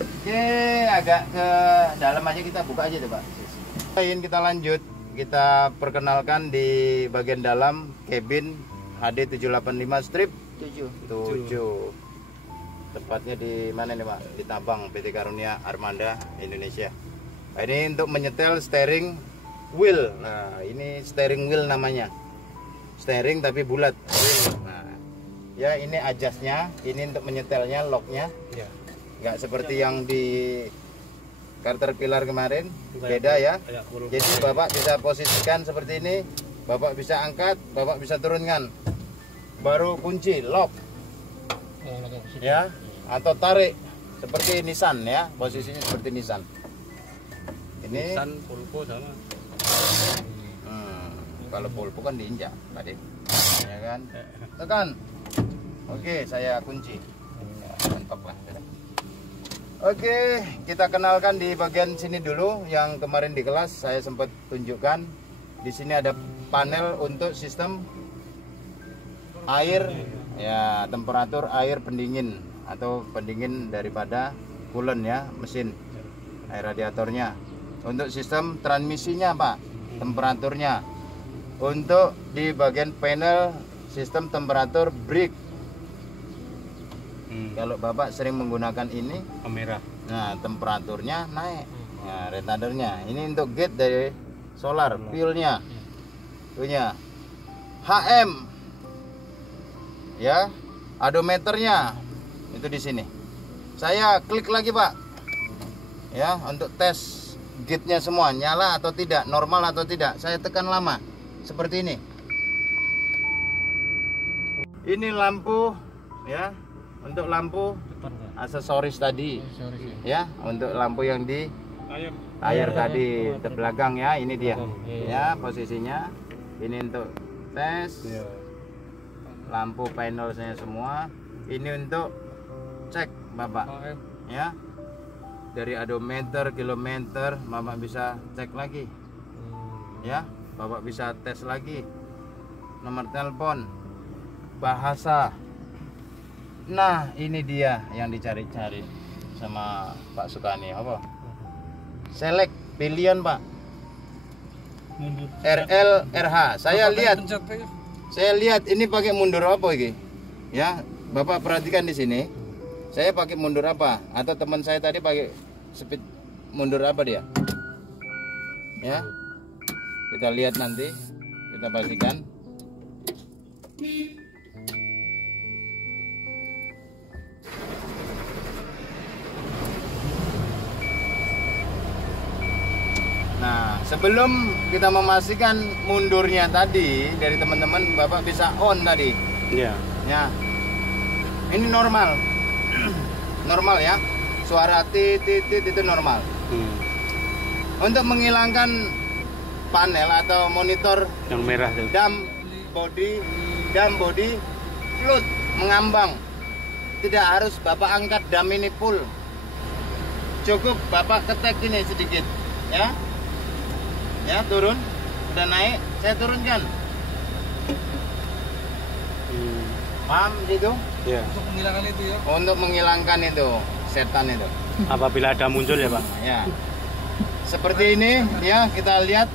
Oke, agak ke dalam aja, kita buka aja tuh Pak. Kita lanjut, kita perkenalkan di bagian dalam cabin HD785 strip 7. Tepatnya di mana nih Pak? Di Tabang, PT Karunia Armada Indonesia. Nah, ini untuk menyetel steering wheel. Nah, ini steering wheel namanya. Steering tapi bulat. Nah, ya ini adjustnya, ini untuk menyetelnya, locknya. Ya. Nggak seperti yang di Caterpillar kemarin, beda ya. Jadi Bapak bisa posisikan seperti ini, Bapak bisa angkat, Bapak bisa turunkan. Baru kunci, lock. Ya, atau tarik seperti Nissan ya, posisinya seperti Nissan. Ini Nissan Pulpo sama. Kalau Pulpo kan diinjak tadi. Ya kan? Tekan. Oke, saya kunci. Ya, mantap lah. Oke, kita kenalkan di bagian sini dulu. Yang kemarin di kelas saya sempat tunjukkan. Di sini ada panel untuk sistem air, ya temperatur air pendingin atau pendingin daripada coolant ya, mesin air radiatornya. Untuk sistem transmisinya Pak, temperaturnya. Untuk di bagian panel sistem temperatur brake. Kalau Bapak sering menggunakan ini, Kamera. nah temperaturnya naik. Nah, retardernya. Ini untuk gate dari solar, fuelnya, punya HM, ya, odometernya itu di sini. Saya klik lagi Pak, ya, untuk tes gate-nya semua nyala atau tidak, normal atau tidak. Saya tekan lama, seperti ini. Ini lampu, ya. Untuk lampu aksesoris tadi, ya, untuk lampu yang di layar tadi di belakang ya, ini dia, ya posisinya. Ini untuk tes lampu panelnya semua. Ini untuk cek Bapak, ya, dari odometer, kilometer, Bapak bisa cek lagi, ya, Bapak bisa tes lagi, nomor telepon, bahasa. Nah, ini dia yang dicari-cari sama Pak Sukani. Apa? Select pilihan Pak. RL RH. Saya lihat ini pakai mundur apa ini? Ya, Bapak perhatikan di sini. Saya pakai mundur apa? Atau teman saya tadi pakai speed mundur apa dia? Ya. Kita lihat nanti. Kita pastikan. Nah, sebelum kita memastikan mundurnya tadi dari teman-teman, Bapak bisa on tadi. Iya. Ya. Ini normal. Normal ya. Suara titit itu normal. Untuk menghilangkan panel atau monitor Yang merah tuh. dam body float mengambang. Tidak harus Bapak angkat dam ini full. Cukup Bapak ketek ini sedikit, ya. Ya, turun, udah naik, saya turunkan. Paham itu? Iya. Untuk menghilangkan itu ya. Untuk menghilangkan itu setan itu. Apabila ada muncul ya Pak. Ya. Seperti ini ya, kita lihat.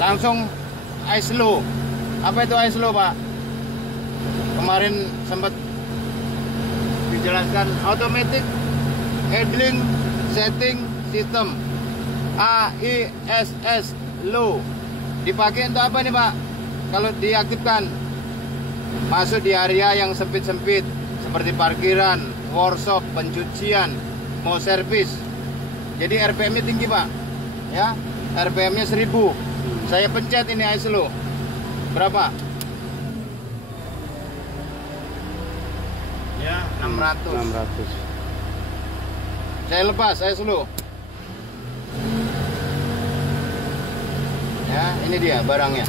Langsung ice low. Apa itu ice low, Pak? Kemarin sempat dijelaskan automatic idling setting system. AISS low. Dipakai untuk apa nih Pak? Kalau diaktifkan, masuk di area yang sempit-sempit seperti parkiran, workshop, pencucian, mau servis. Jadi RPM-nya tinggi Pak, ya, RPM-nya 1000. Saya pencet ini ice low. Berapa? Ya, 600. 600. Saya lepas, saya slow. Ya, ini dia barangnya.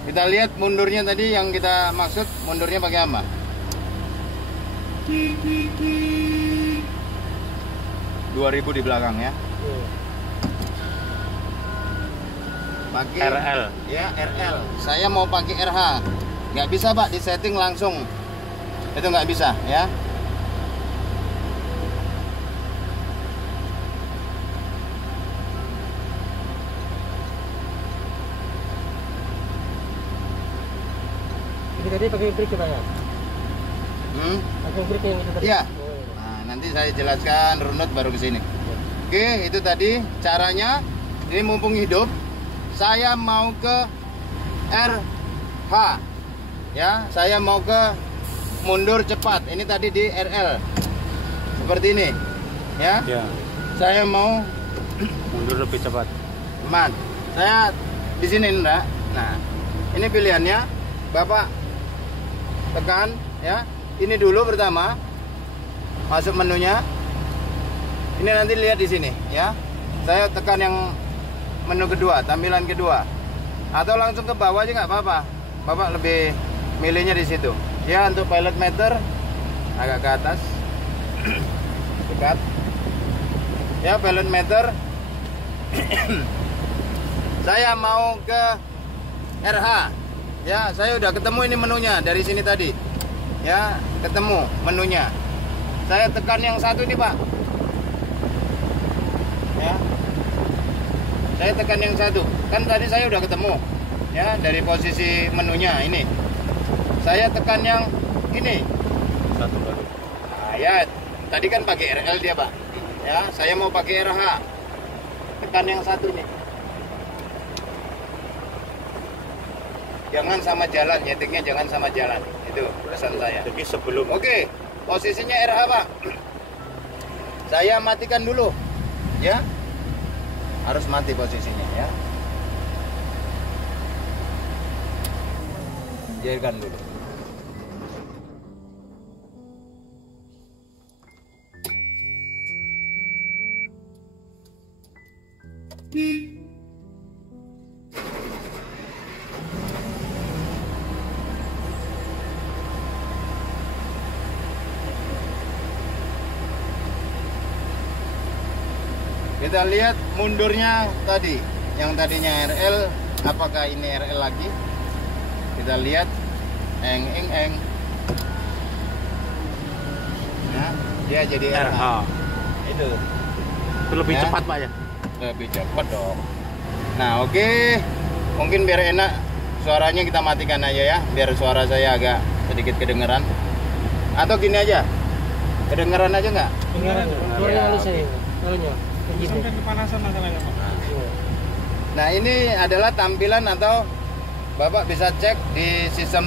Kita lihat mundurnya tadi yang kita maksud, mundurnya pakai apa? 2000 di belakang ya. Pakai RL. Ya, RL. Saya mau pakai RH. Nggak bisa, Pak, di setting langsung. Itu nggak bisa ya. Ini tadi pakai brake coba ya? Pakai brake yang itu tadi? Iya. Nah, nanti saya jelaskan runut baru ke sini. Oke, itu tadi caranya. Ini mumpung hidup, saya mau ke RH. Ya, saya mau ke mundur cepat. Ini tadi di RL. Seperti ini. Ya. Ya. Saya mau Mundur lebih cepat. teman. Saya di sini, Ndra. Nah, ini pilihannya. Bapak tekan ya. Ini dulu pertama. Masuk menunya. Ini nanti lihat di sini ya. Saya tekan yang menu kedua, tampilan kedua. Atau langsung ke bawah aja nggak apa-apa. Bapak lebih milihnya di situ. Ya, untuk pilot meter agak ke atas. Dekat. Ya, pilot meter. Saya mau ke RH. Ya, saya udah ketemu ini menunya dari sini tadi. Ya, ketemu menunya. Saya tekan yang satu ini, Pak. Ya. Saya tekan yang satu. Kan tadi saya udah ketemu. Ya, dari posisi menunya ini. Saya tekan yang ini. Satu baru. Nah, ya, tadi kan pakai RL dia, Pak. Ya, saya mau pakai RH. Tekan yang satu nih. Jangan sama jalan, nyetingnya jangan sama jalan. Itu pesan saya. Jadi sebelum. Oke, posisinya RH, Pak. Saya matikan dulu. Ya. Harus mati posisinya ya. Biarkan dulu. Kita lihat mundurnya tadi, yang tadinya RL, apakah ini RL lagi? Kita lihat, eng. Nah, dia jadi RH. Itu Lebih Ya. cepat, Pak ya. lebih cepat dong. Nah, oke, mungkin biar enak suaranya kita matikan aja ya, biar suara saya agak sedikit kedengeran. Atau gini aja, kedengeran aja nggak? Dengaran. Suaranya halus ya. Halunya. Sampai kepanasan masalahnya, Pak. Nah, ini adalah tampilan atau Bapak bisa cek di sistem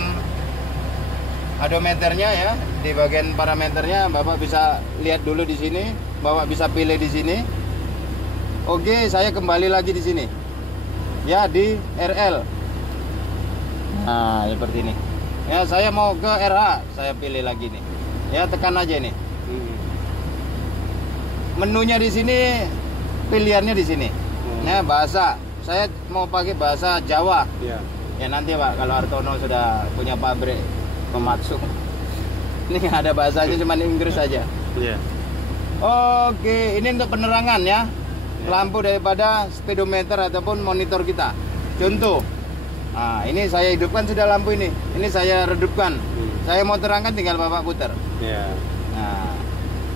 odometernya ya, di bagian parameternya Bapak bisa lihat dulu di sini, Bapak bisa pilih di sini. Oke, saya kembali lagi di sini. Ya, di RL. Nah, seperti ini. Ya, saya mau ke RH, saya pilih lagi nih. Ya, tekan aja nih. Menunya di sini, pilihannya di sini. Ya, bahasa. Saya mau pakai bahasa Jawa. Iya. Ya nanti, Pak, kalau Hartono sudah punya pabrik Komatsu. Ini nggak ada bahasanya, cuma Inggris saja. Iya. Oke, ini untuk penerangan ya. Lampu daripada speedometer ataupun monitor kita. Contoh. Nah, ini saya hidupkan sudah lampu ini. Ini saya redupkan. Saya mau terangkan tinggal Bapak putar. Iya. Nah,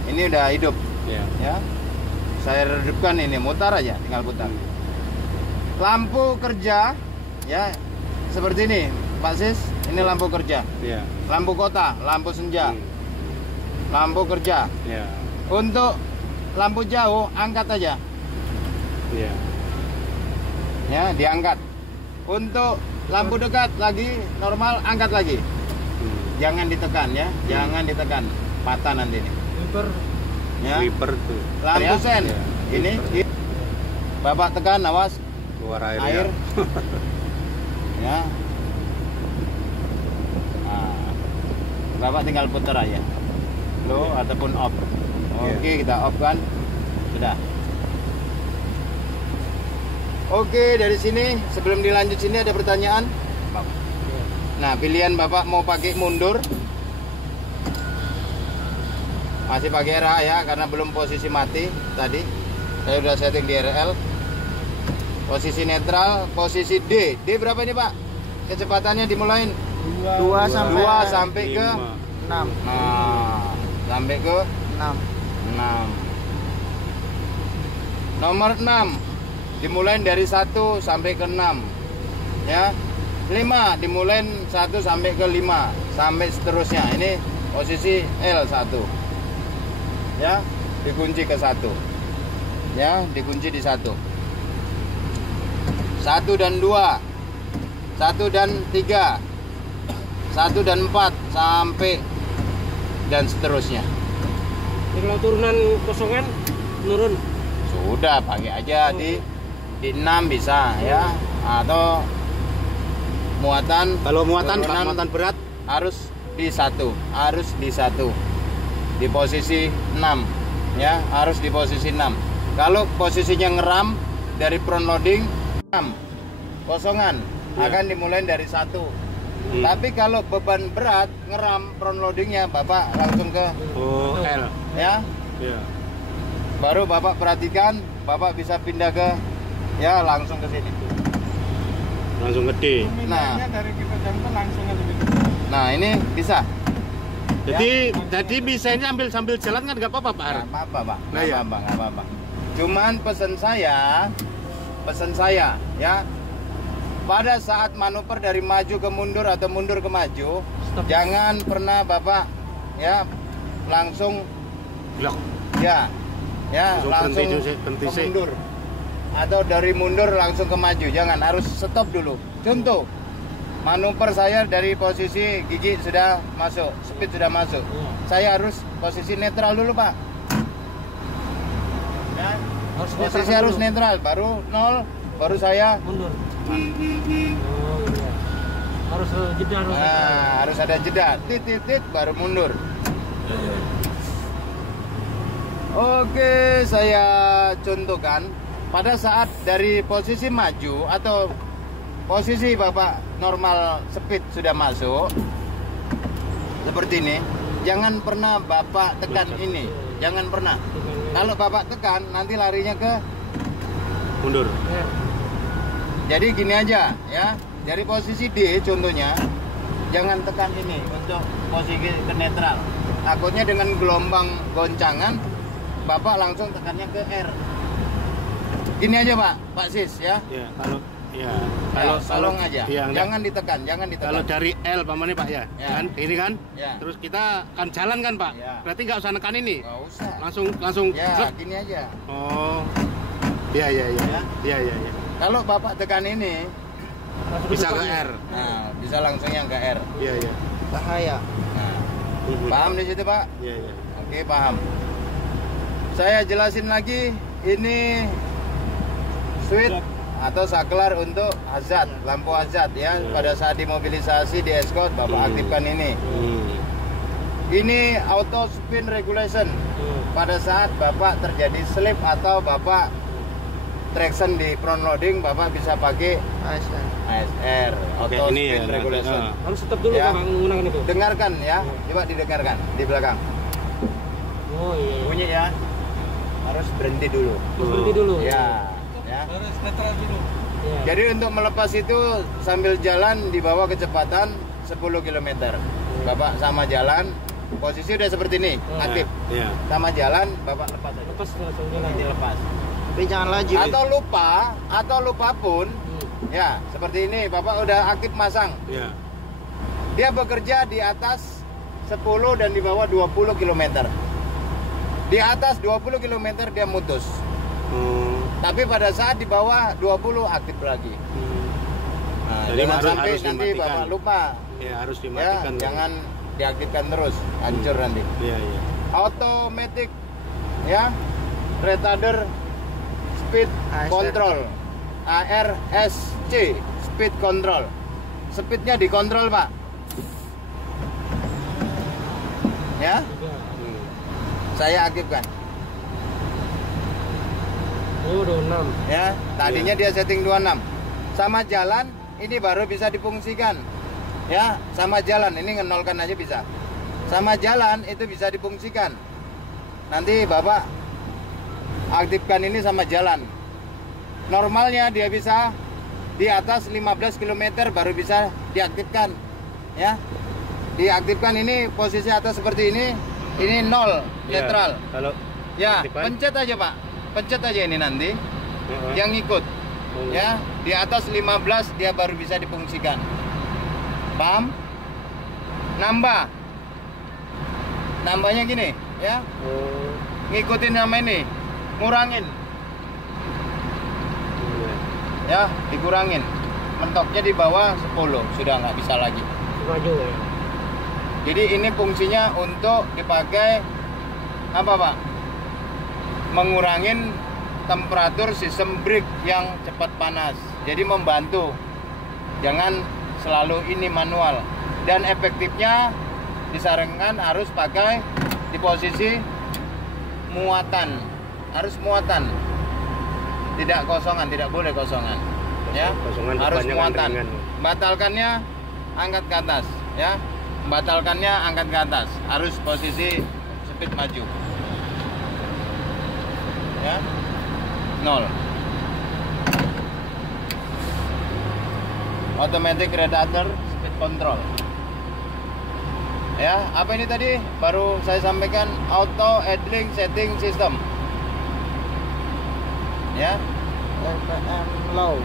ini udah hidup. Iya. Ya. Saya redupkan ini, mutar aja, tinggal putar. Lampu kerja ya seperti ini, Pak Sis. Ini lampu kerja. Iya. Lampu kota, lampu senja. Lampu kerja. Iya. Untuk lampu jauh angkat aja. Iya. Ya, diangkat. Untuk lampu dekat lagi normal, angkat lagi. Jangan ditekan ya, jangan ditekan. Patah nanti ini. Wiper. Ya. Wiper tuh. Lampu Ya. sen. Iya. Ini Bapak tekan, awas Keluar air. air. Ya. Ya. Nah, Bapak tinggal putar aja. Low ataupun off. Oke, kita off kan. Sudah. Oke, dari sini sebelum dilanjut sini ada pertanyaan. Nah, pilihan Bapak mau pakai mundur. Masih pakai RA ya, karena belum posisi mati tadi. Saya udah setting di RL. Posisi netral, posisi D. D berapa ini, Pak? Kecepatannya dimulain 2 sampai 2 sampai ke 6. Nah, sampai ke 6. 6. Nomor 6 dimulai dari 1 sampai ke 6. Ya. 5 dimulai 1 sampai ke 5 sampai seterusnya. Ini posisi L1. Ya, dikunci ke 1. Ya, dikunci di 1. 1 dan 2. 1 dan 3. 1 dan 4 sampai dan seterusnya. Jadi kalau turunan kosongan menurun. Sudah pakai aja di 6 bisa ya, atau muatan. Kalau muatan, turunan muatan berat harus di 1, harus di 1 di posisi 6 ya, harus di posisi 6. Kalau posisinya ngeram dari front loading 6 kosongan akan dimulai dari 1. Tapi kalau beban berat ngeram front loadingnya, Bapak langsung ke L. ya. Ya. Baru Bapak perhatikan, Bapak bisa pindah ke ya langsung ke sini. Langsung gede. Pemindahnya dari kita jangkau langsung aja gitu. Nah, ini bisa. Jadi bisa ini sambil jalan kan nggak apa-apa, Pak Har? Nggak apa-apa, Pak. Nah, ya. Nggak apa-apa. Cuman pesan saya ya, pada saat manuver dari maju ke mundur atau mundur ke maju, jangan pernah Bapak ya langsung Blok. ya langsung berhenti ke sih. mundur atau dari mundur langsung ke maju. Jangan, harus stop dulu. Contoh manuver saya dari posisi gigi sudah masuk, speed sudah masuk, saya harus posisi netral dulu, Pak ya, posisi harus netral, baru 0, baru saya Mundur. Oh, iya. Harus jeda. harus ada jeda, tit, baru mundur. Oke, saya contohkan pada saat dari posisi maju atau posisi Bapak normal speed sudah masuk seperti ini, jangan pernah Bapak tekan ini, jangan pernah. Kalau Bapak tekan nanti larinya ke Mundur. jadi gini aja ya, dari posisi D contohnya, jangan tekan ini untuk posisi ke netral, takutnya dengan gelombang goncangan Bapak langsung tekannya ke R. Gini aja Pak Sis ya. Ya, kalau Tolong aja, ya, jangan ditekan. Kalau dari L pamannya Pak ya, Ya. kan ini kan, Ya. terus kita kan jalan kan Pak, Ya. berarti nggak usah nekan ini, Nggak usah. langsung Ya, zep. gini aja. Oh, ya. Kalau Bapak tekan ini, Bisa ke R. nah, bisa langsung yang ke R. Iya. Bahaya. Nah, paham di situ Pak? Iya. Oke, paham. Saya jelasin lagi, ini switch atau saklar untuk hazard, lampu hazard ya. Pada saat dimobilisasi di escort, Bapak aktifkan ini. Ini auto spin regulation. Pada saat Bapak terjadi slip atau Bapak traction di front loading, Bapak bisa pakai ASR, auto Oke, ini spin ya, regulation. Harus stop dulu Ya. Pak menggunakan itu. Dengarkan ya, coba didengarkan di belakang. Oh iya. Bunyi ya, harus berhenti dulu. Terus berhenti dulu. Ya. Harus netral dulu. Iya. Jadi untuk melepas itu sambil jalan di bawah kecepatan 10 km. Bapak sama jalan, posisi udah seperti ini, aktif. Iya. Sama jalan, Bapak lepas aja. Lepas langsung jalan. Dilepas. Tapi jangan laju. Atau lupa pun, ya seperti ini, Bapak udah aktif masang. Iya. Dia bekerja di atas 10 dan di bawah 20 km. Di atas 20 km dia mutus. Tapi pada saat di bawah 20 aktif lagi. Nah, Jadi jangan sampai harus nanti dimatikan. Bapak lupa. Ya, harus Ya, dimatikan. jangan diaktifkan terus, hancur nanti. Iya. Automatic ya, retarder speed ASR. control, ARSC, speed control. Speednya dikontrol Pak. Ya, saya aktifkan. Oh, 26. Ya, tadinya dia setting 26. Sama jalan ini baru bisa difungsikan. Ya, sama jalan ini ngenolkan aja bisa. Sama jalan itu bisa difungsikan. Nanti Bapak aktifkan ini sama jalan. Normalnya dia bisa di atas 15 km baru bisa diaktifkan. Ya. Diaktifkan ini posisi atas seperti ini 0 netral. Kalau Ya, aktifan. pencet aja Pak. Pencet aja ini nanti yang ikut. Ya, di atas 15 dia baru bisa difungsikan. Paham? Nambah. Nambahnya gini, ya. Oh, Ngikutin nama ini. Ngurangin. iya. Ya, dikurangin. Mentoknya di bawah 10, sudah nggak bisa lagi. Maju ya. Jadi ini fungsinya untuk dipakai apa Pak? Mengurangin temperatur sistem brake yang cepat panas. Jadi membantu. Jangan selalu ini manual. Dan efektifnya disarankan harus pakai di posisi muatan. Harus muatan. Tidak kosongan, tidak boleh kosongan. Ya, Kosongan harus kebanyakan muatan. ringan. Batalkannya angkat ke atas, ya. Batalkannya angkat ke atas. Harus posisi speed maju. Ya. 0. Automatic radiator speed control. Ya, apa ini tadi? Baru saya sampaikan auto idling setting system. Ya. RPM low.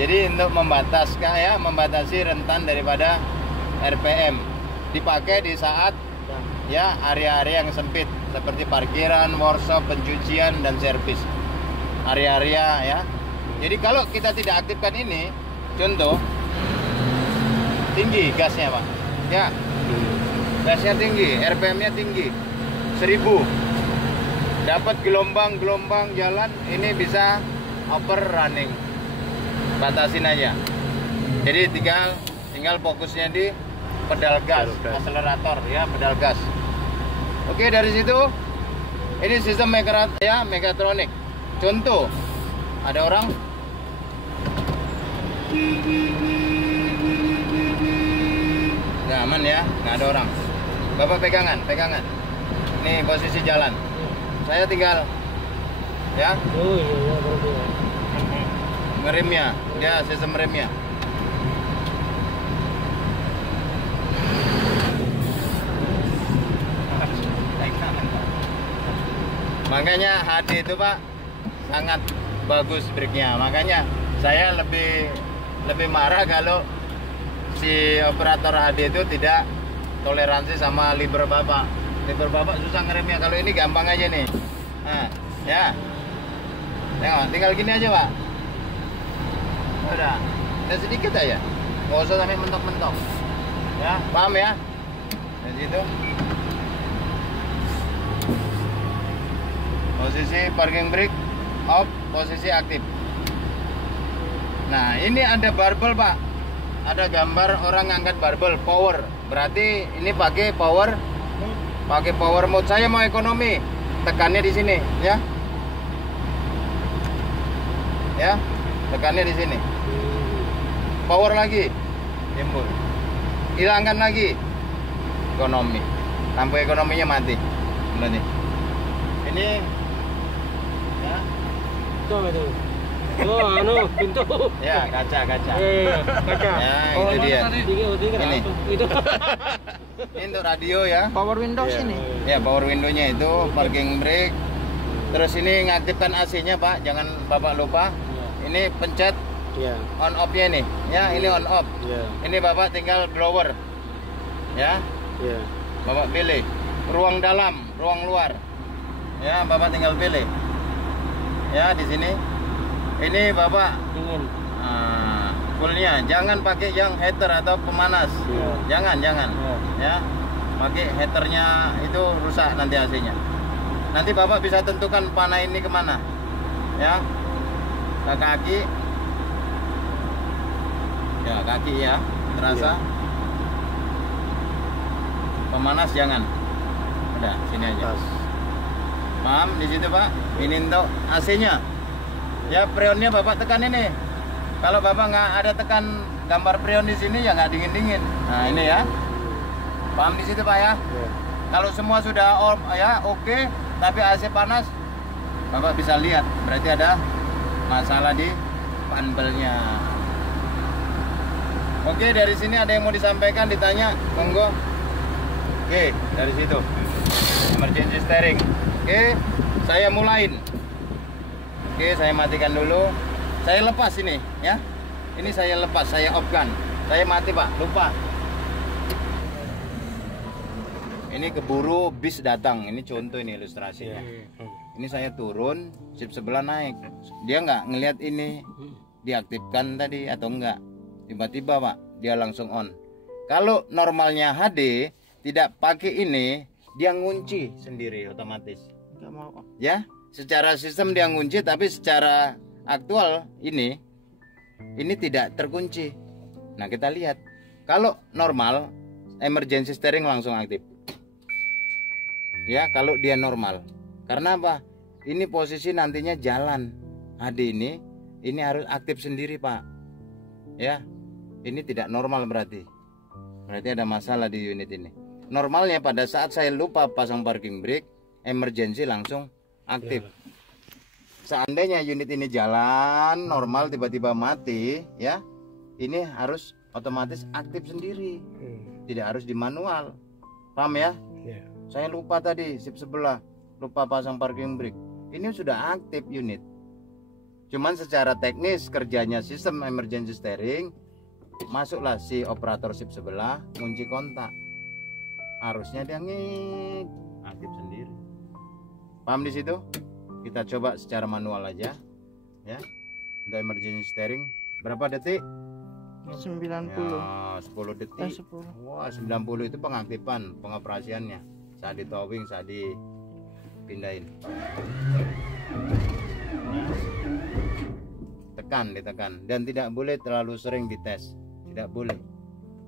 Jadi untuk membatasi rentan daripada RPM dipakai di saat ya area-area yang sempit seperti parkiran, workshop, pencucian dan servis. Area-area ya. Jadi kalau kita tidak aktifkan ini, contoh tinggi gasnya, Pak. Ya. Gasnya tinggi, RPM-nya tinggi. 1000. Dapat gelombang-gelombang jalan ini bisa overrunning. Batasin aja. Jadi tinggal fokusnya di pedal gas, akselerator ya, pedal gas. Oke, dari situ ini sistem mechatronic. Contoh, ada orang nggak aman ya, nggak ada orang. Bapak pegangan. Nih posisi jalan. Saya tinggal ya Oh iya, berarti ya. ngeremnya, dia sistem remnya. Makanya HD itu Pak sangat bagus brake-nya. Makanya saya lebih marah kalau si operator HD itu tidak toleransi sama liver Bapak. Liver Bapak susah ngeremnya. Kalau ini gampang aja nih. Nah, ya. Tengok, tinggal gini aja Pak. Udah, dan sedikit aja. Nggak usah sampai mentok-mentok. Ya, paham ya? Dari situ. Posisi parking brake off, posisi aktif. Nah, ini ada barbel Pak. Ada gambar orang ngangkat barbel power. Berarti ini pakai power mode. Saya mau ekonomi. Tekannya di sini, ya. Ya, tekannya di sini. Power lagi, timbul. Hilangkan lagi, ekonomi. Lampu ekonominya mati. Berarti. Ini, ya. Itu. Oh, pintu. Ya, kaca. Iya, kaca. Ya, Oh, itu dia. tadi. Ini Ini. Itu. Ini untuk radio ya. Power Windows ini. Ya, power window-nya itu parking brake. Terus ini ngaktifkan AC-nya Pak, jangan Bapak lupa. Ini pencet Iya. on off-nya nih. Ya, ini on off. Iya. Ini Bapak tinggal blower. Ya, Iya. Bapak pilih ruang dalam, ruang luar. Ya, Bapak tinggal pilih. Ya, di sini. Ini Bapak Dingin. fullnya, jangan pakai yang heater atau pemanas. Iya. Jangan. Ya, pakai heaternya itu rusak nanti AC-nya. Nanti Bapak bisa tentukan panah ini kemana. Ya, ke kaki. Ya, kaki ya, terasa. Pemanas jangan. Udah, sini aja. Tas. Paham di situ Pak? Ini untuk AC-nya. Ya freonnya Bapak tekan ini. Kalau Bapak nggak ada tekan gambar freon di sini ya nggak dingin-dingin. Nah ini ya. Paham di situ Pak ya? Kalau semua sudah ya oke, tapi AC panas, Bapak bisa lihat berarti ada masalah di panbelnya. Oke, dari sini ada yang mau disampaikan, ditanya, monggo. Oke, dari situ emergency steering. Oke, saya mulain. Oke, saya matikan dulu. Saya lepas ini ya. Ini saya lepas, saya off-kan. Saya mati Pak, lupa. Ini keburu bis datang. Ini contoh ini ilustrasinya. Ini saya turun, sip sebelah naik. Dia nggak ngelihat ini diaktifkan tadi atau enggak. Tiba-tiba Pak, dia langsung on. Kalau normalnya HD tidak pakai ini, dia ngunci sendiri otomatis. Nggak mau. Ya, secara sistem dia ngunci, tapi secara aktual ini tidak terkunci. Nah kita lihat, kalau normal emergency steering langsung aktif. Ya, kalau dia normal. Karena apa? Ini posisi nantinya jalan HD ini harus aktif sendiri Pak. Ya, ini tidak normal berarti ada masalah di unit ini. Normalnya pada saat saya lupa pasang parking brake, emergency langsung aktif. Seandainya unit ini jalan normal tiba-tiba mati, ya, ini harus otomatis aktif sendiri, tidak harus di manual. Paham ya? Saya lupa tadi sip sebelah, lupa pasang parking brake. Ini sudah aktif unit. Cuman secara teknis kerjanya sistem emergency steering, masuklah si operator sip sebelah, kunci kontak, harusnya dia ngik aktif sendiri. Paham di situ? Kita coba secara manual aja ya. Untuk emergency steering berapa detik? 90. Ya, 10 detik. 10. Wah, 90 itu pengaktifan pengoperasiannya. Saat di towing, saat dipindahin. Ditekan dan tidak boleh terlalu sering dites, tidak boleh,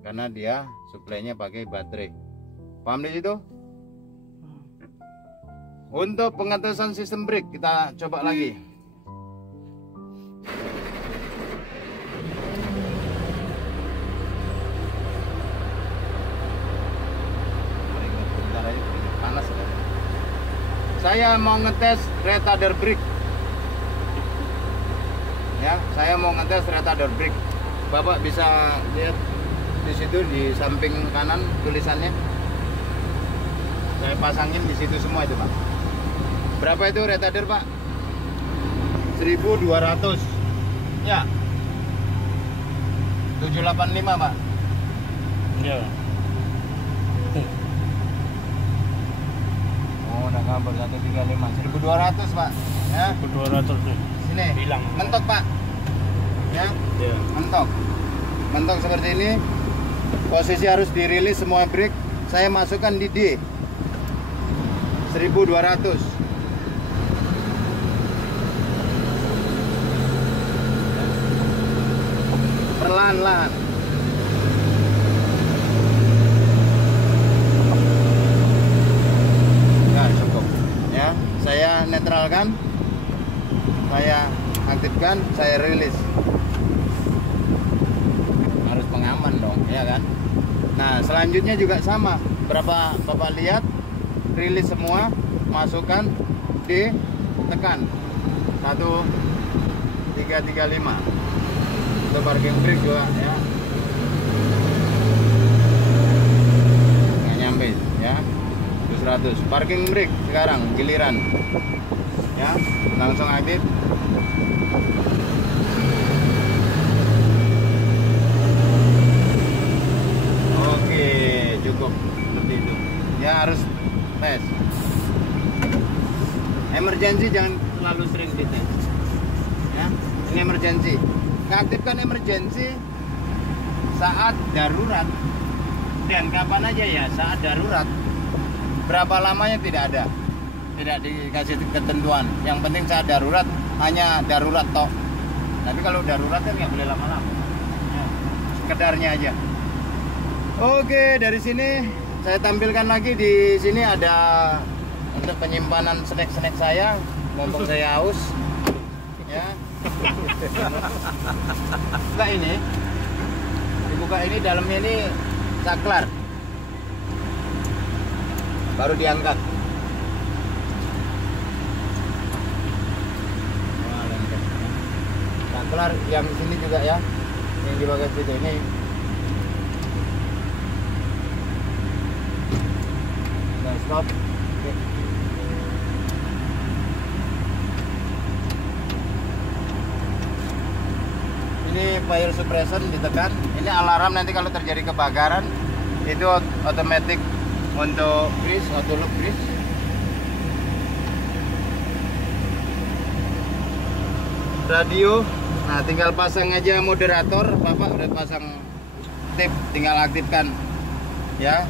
karena dia suplainya pakai baterai. Paham di situ? Untuk pengetesan sistem brake kita coba lagi. Bentar aja, panas ya. Saya mau ngetes retarder brake. Ya, saya mau ngetes retarder brake. Bapak bisa lihat di situ di samping kanan tulisannya. Saya pasangin di situ semua itu, Pak. Berapa itu retarder, Pak? 1200. Ya. 785, Pak. Ya. Oh, udah kabel 135. 1200, Pak. Ya. 200 tuh. Sini. Bilang. Mentok, Pak. Ya. Ya. Mentok seperti ini. Posisi harus dirilis semua brake. Saya masukkan di D. 1200. Perlahan-lahan. Ya, cukup. Ya, saya netralkan. Saya aktifkan, saya rilis. Harus pengaman dong, ya kan? Nah, selanjutnya juga sama. Berapa Bapak lihat? Rilis semua, masukkan, ditekan 1335 untuk parking brake juga ya, nggak nyampe ya, 100. Parking brake sekarang giliran ya, langsung aktif. Oke, cukup seperti itu ya, harus tes. Emergency jangan terlalu sering dites ya. Ini emergency, aktifkan emergency saat darurat. Dan kapan aja ya, saat darurat. Berapa lamanya tidak ada, tidak dikasih ketentuan. Yang penting saat darurat, hanya darurat toh. Tapi kalau darurat kan nggak boleh lama-lama ya, sekedarnya aja. Oke, dari sini saya tampilkan lagi. Di sini ada untuk penyimpanan snack-snack saya, mumpung saya haus ya. Buka ini, dibuka ini, dalamnya ini saklar, baru diangkat. Saklar yang sini juga ya, yang di bagian situ ini. Nah, stop. Oke. Ini fire suppression ditekan. Ini alarm nanti kalau terjadi kebakaran. Itu otomatis untuk grease, auto loop grease. Radio, nah tinggal pasang aja moderator. Bapak udah pasang tip, tinggal aktifkan ya.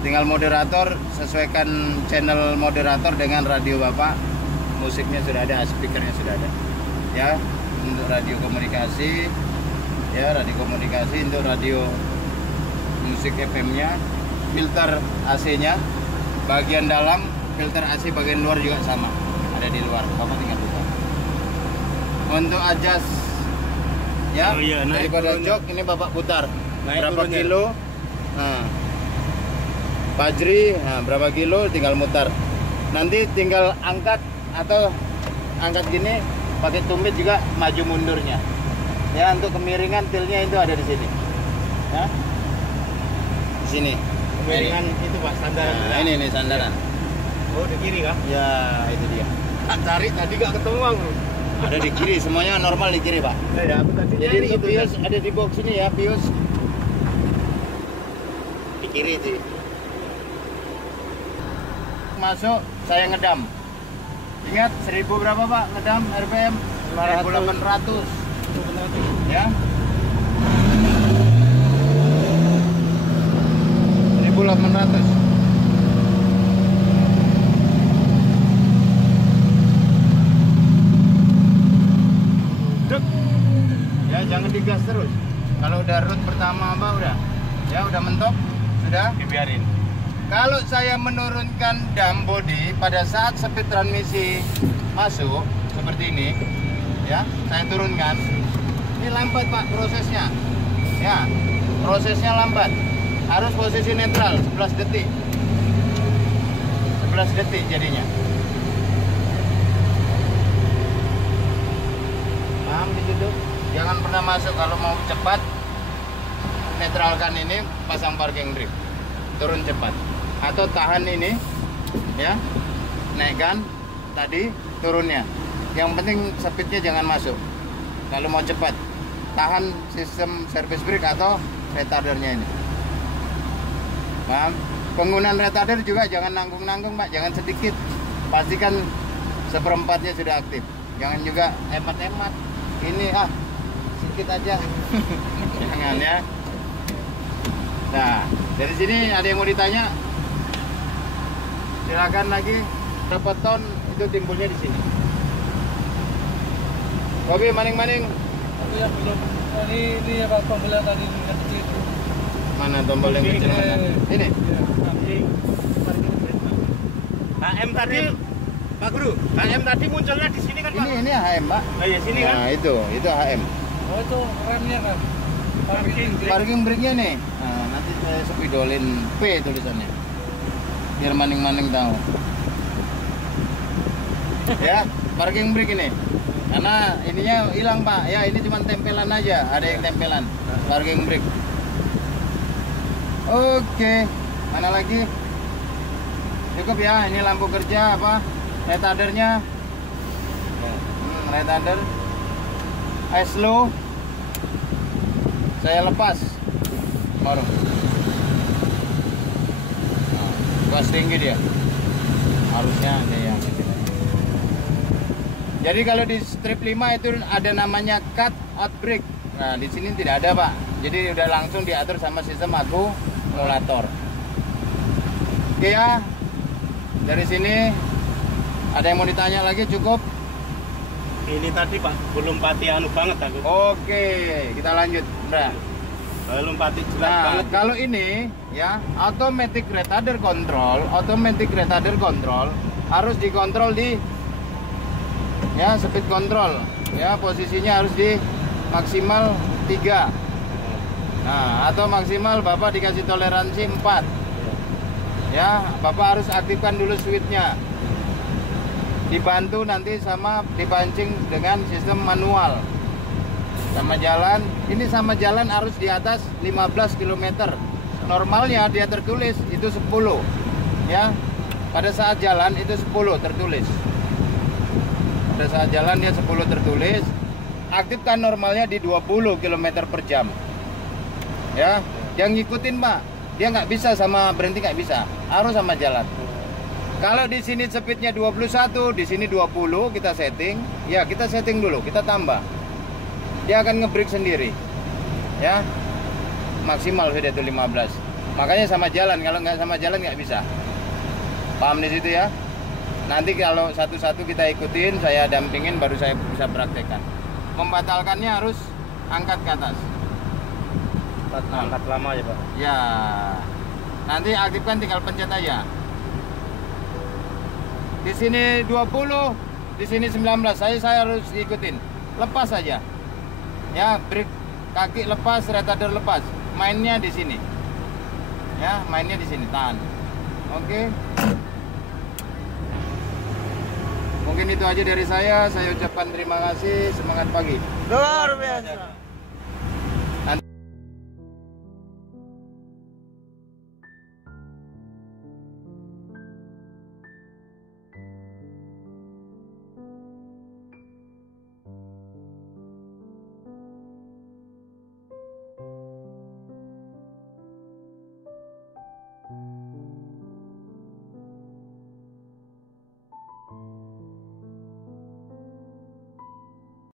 Tinggal moderator, sesuaikan channel moderator dengan radio Bapak. Musiknya sudah ada, speakernya sudah ada ya. Untuk radio komunikasi ya, radio komunikasi. Untuk radio musik FM-nya, filter AC-nya bagian dalam, filter AC bagian luar juga sama, ada di luar. Bapak tinggal buka. Untuk adjust ya, Oh iya, naik daripada turunnya. jok ini Bapak putar Naik berapa turunnya. kilo. Nah, Fajri, nah, berapa kilo tinggal mutar. Nanti tinggal angkat atau angkat gini pakai tumit juga maju mundurnya. Ya, untuk kemiringan tilnya itu ada di sini. Ya. Di sini. Kemiringan itu Pak sandaran. Nah, ini sandaran. Oh di kiri kah? Ya, itu dia. Cari tadi gak ketemu aku. Ada di kiri, semuanya normal di kiri, Pak. Ada apa tadi? Jadi untuk pius ada di box ini ya, pius. Di kiri sih. Masuk, saya ngedam. Ingat 1000 berapa Pak ngedam RPM? 1800. Ya. 1800. Ya, jangan digas terus. Kalau udah root pertama apa udah? Ya, udah mentok, sudah Dibiarin. Kalau saya menurunkan dam body pada saat speed transmisi masuk seperti ini, ya, saya turunkan. Ini lambat Pak prosesnya. Ya, prosesnya lambat. Harus posisi netral 11 detik. 11 detik jadinya. Paham di situ? Jangan pernah masuk kalau mau cepat. Netralkan ini, pasang parking brake. Turun cepat. Atau tahan ini ya, naikkan tadi turunnya. Yang penting speednya jangan masuk. Kalau mau cepat, tahan sistem service brake atau retardernya ini. Paham? Penggunaan retarder juga jangan nanggung-nanggung Pak, jangan sedikit. Pastikan seperempatnya sudah aktif. Jangan juga hemat-hemat. Ini sedikit aja. Jangan ya. Nah, dari sini ada yang mau ditanya? Silakan lagi. Berapa ton itu timbulnya di sini? Oke, maning-maning. Tapi yang belum ini apa pembelian tadi yang kecil itu. Mana tombol yang kecil mana? Ini. HM tadi Pak Guru, HM tadi munculnya di sini kan Pak? Ini HM, Pak. Oh iya sini kan? Nah, itu HM. Oh itu remnya kan. Parking brake. Parking brake-nya nih. Nah, nanti saya spidolin P tulisannya. Biar maning-maning tahu. Ya, parking brake ini. Karena ininya hilang, Pak. Ya, ini cuma tempelan aja. Ada yang tempelan. Parking brake. Oke. Mana lagi? Cukup ya. Ini lampu kerja apa? Retardernya. Retarder. Slow. Saya lepas baru. Gas tinggi dia. Harusnya ada yang gitu. Jadi kalau di strip 5 itu ada namanya cut out brake. Nah, di sini tidak ada, Pak. Jadi udah langsung diatur sama sistem akumulator. Oke ya. Dari sini ada yang mau ditanya lagi cukup? Ini tadi Pak, belum pati anu banget aku. Oke, kita lanjut. Udah. Belum pati jelas Nah, banget. kalau ini ya, automatic retarder control harus dikontrol di ya speed control. Ya, posisinya harus di maksimal 3. Nah, atau maksimal Bapak dikasih toleransi 4. Ya, Bapak harus aktifkan dulu switchnya. Dibantu nanti sama dipancing dengan sistem manual. Sama jalan, ini sama jalan harus di atas 15 km. Normalnya dia tertulis itu 10. Ya. Pada saat jalan itu 10 tertulis. Pada saat jalan dia 10 tertulis. Aktifkan normalnya di 20 km per jam. Ya, yang ngikutin Pak, dia nggak bisa sama berhenti, nggak bisa, harus sama jalan. Kalau di sini speednya 21, di sini 20 kita setting, ya kita setting dulu, kita tambah. Dia akan nge-brake sendiri, ya maksimal sudah itu 15. Makanya sama jalan, kalau nggak sama jalan nggak bisa. Paham di situ ya? Nanti kalau satu-satu kita ikutin, saya dampingin, baru saya bisa praktekkan. Membatalkannya harus angkat ke atas. Angkat lama ya Pak. Ya, nanti aktifkan, tinggal pencet aja. Di sini 20, di sini 19. Saya harus ikutin. Lepas saja. Ya, brake kaki lepas, retardar lepas. Mainnya di sini. Ya, mainnya di sini. Tahan. Oke. Mungkin itu aja dari saya. Saya ucapkan terima kasih. Semangat pagi. Luar biasa.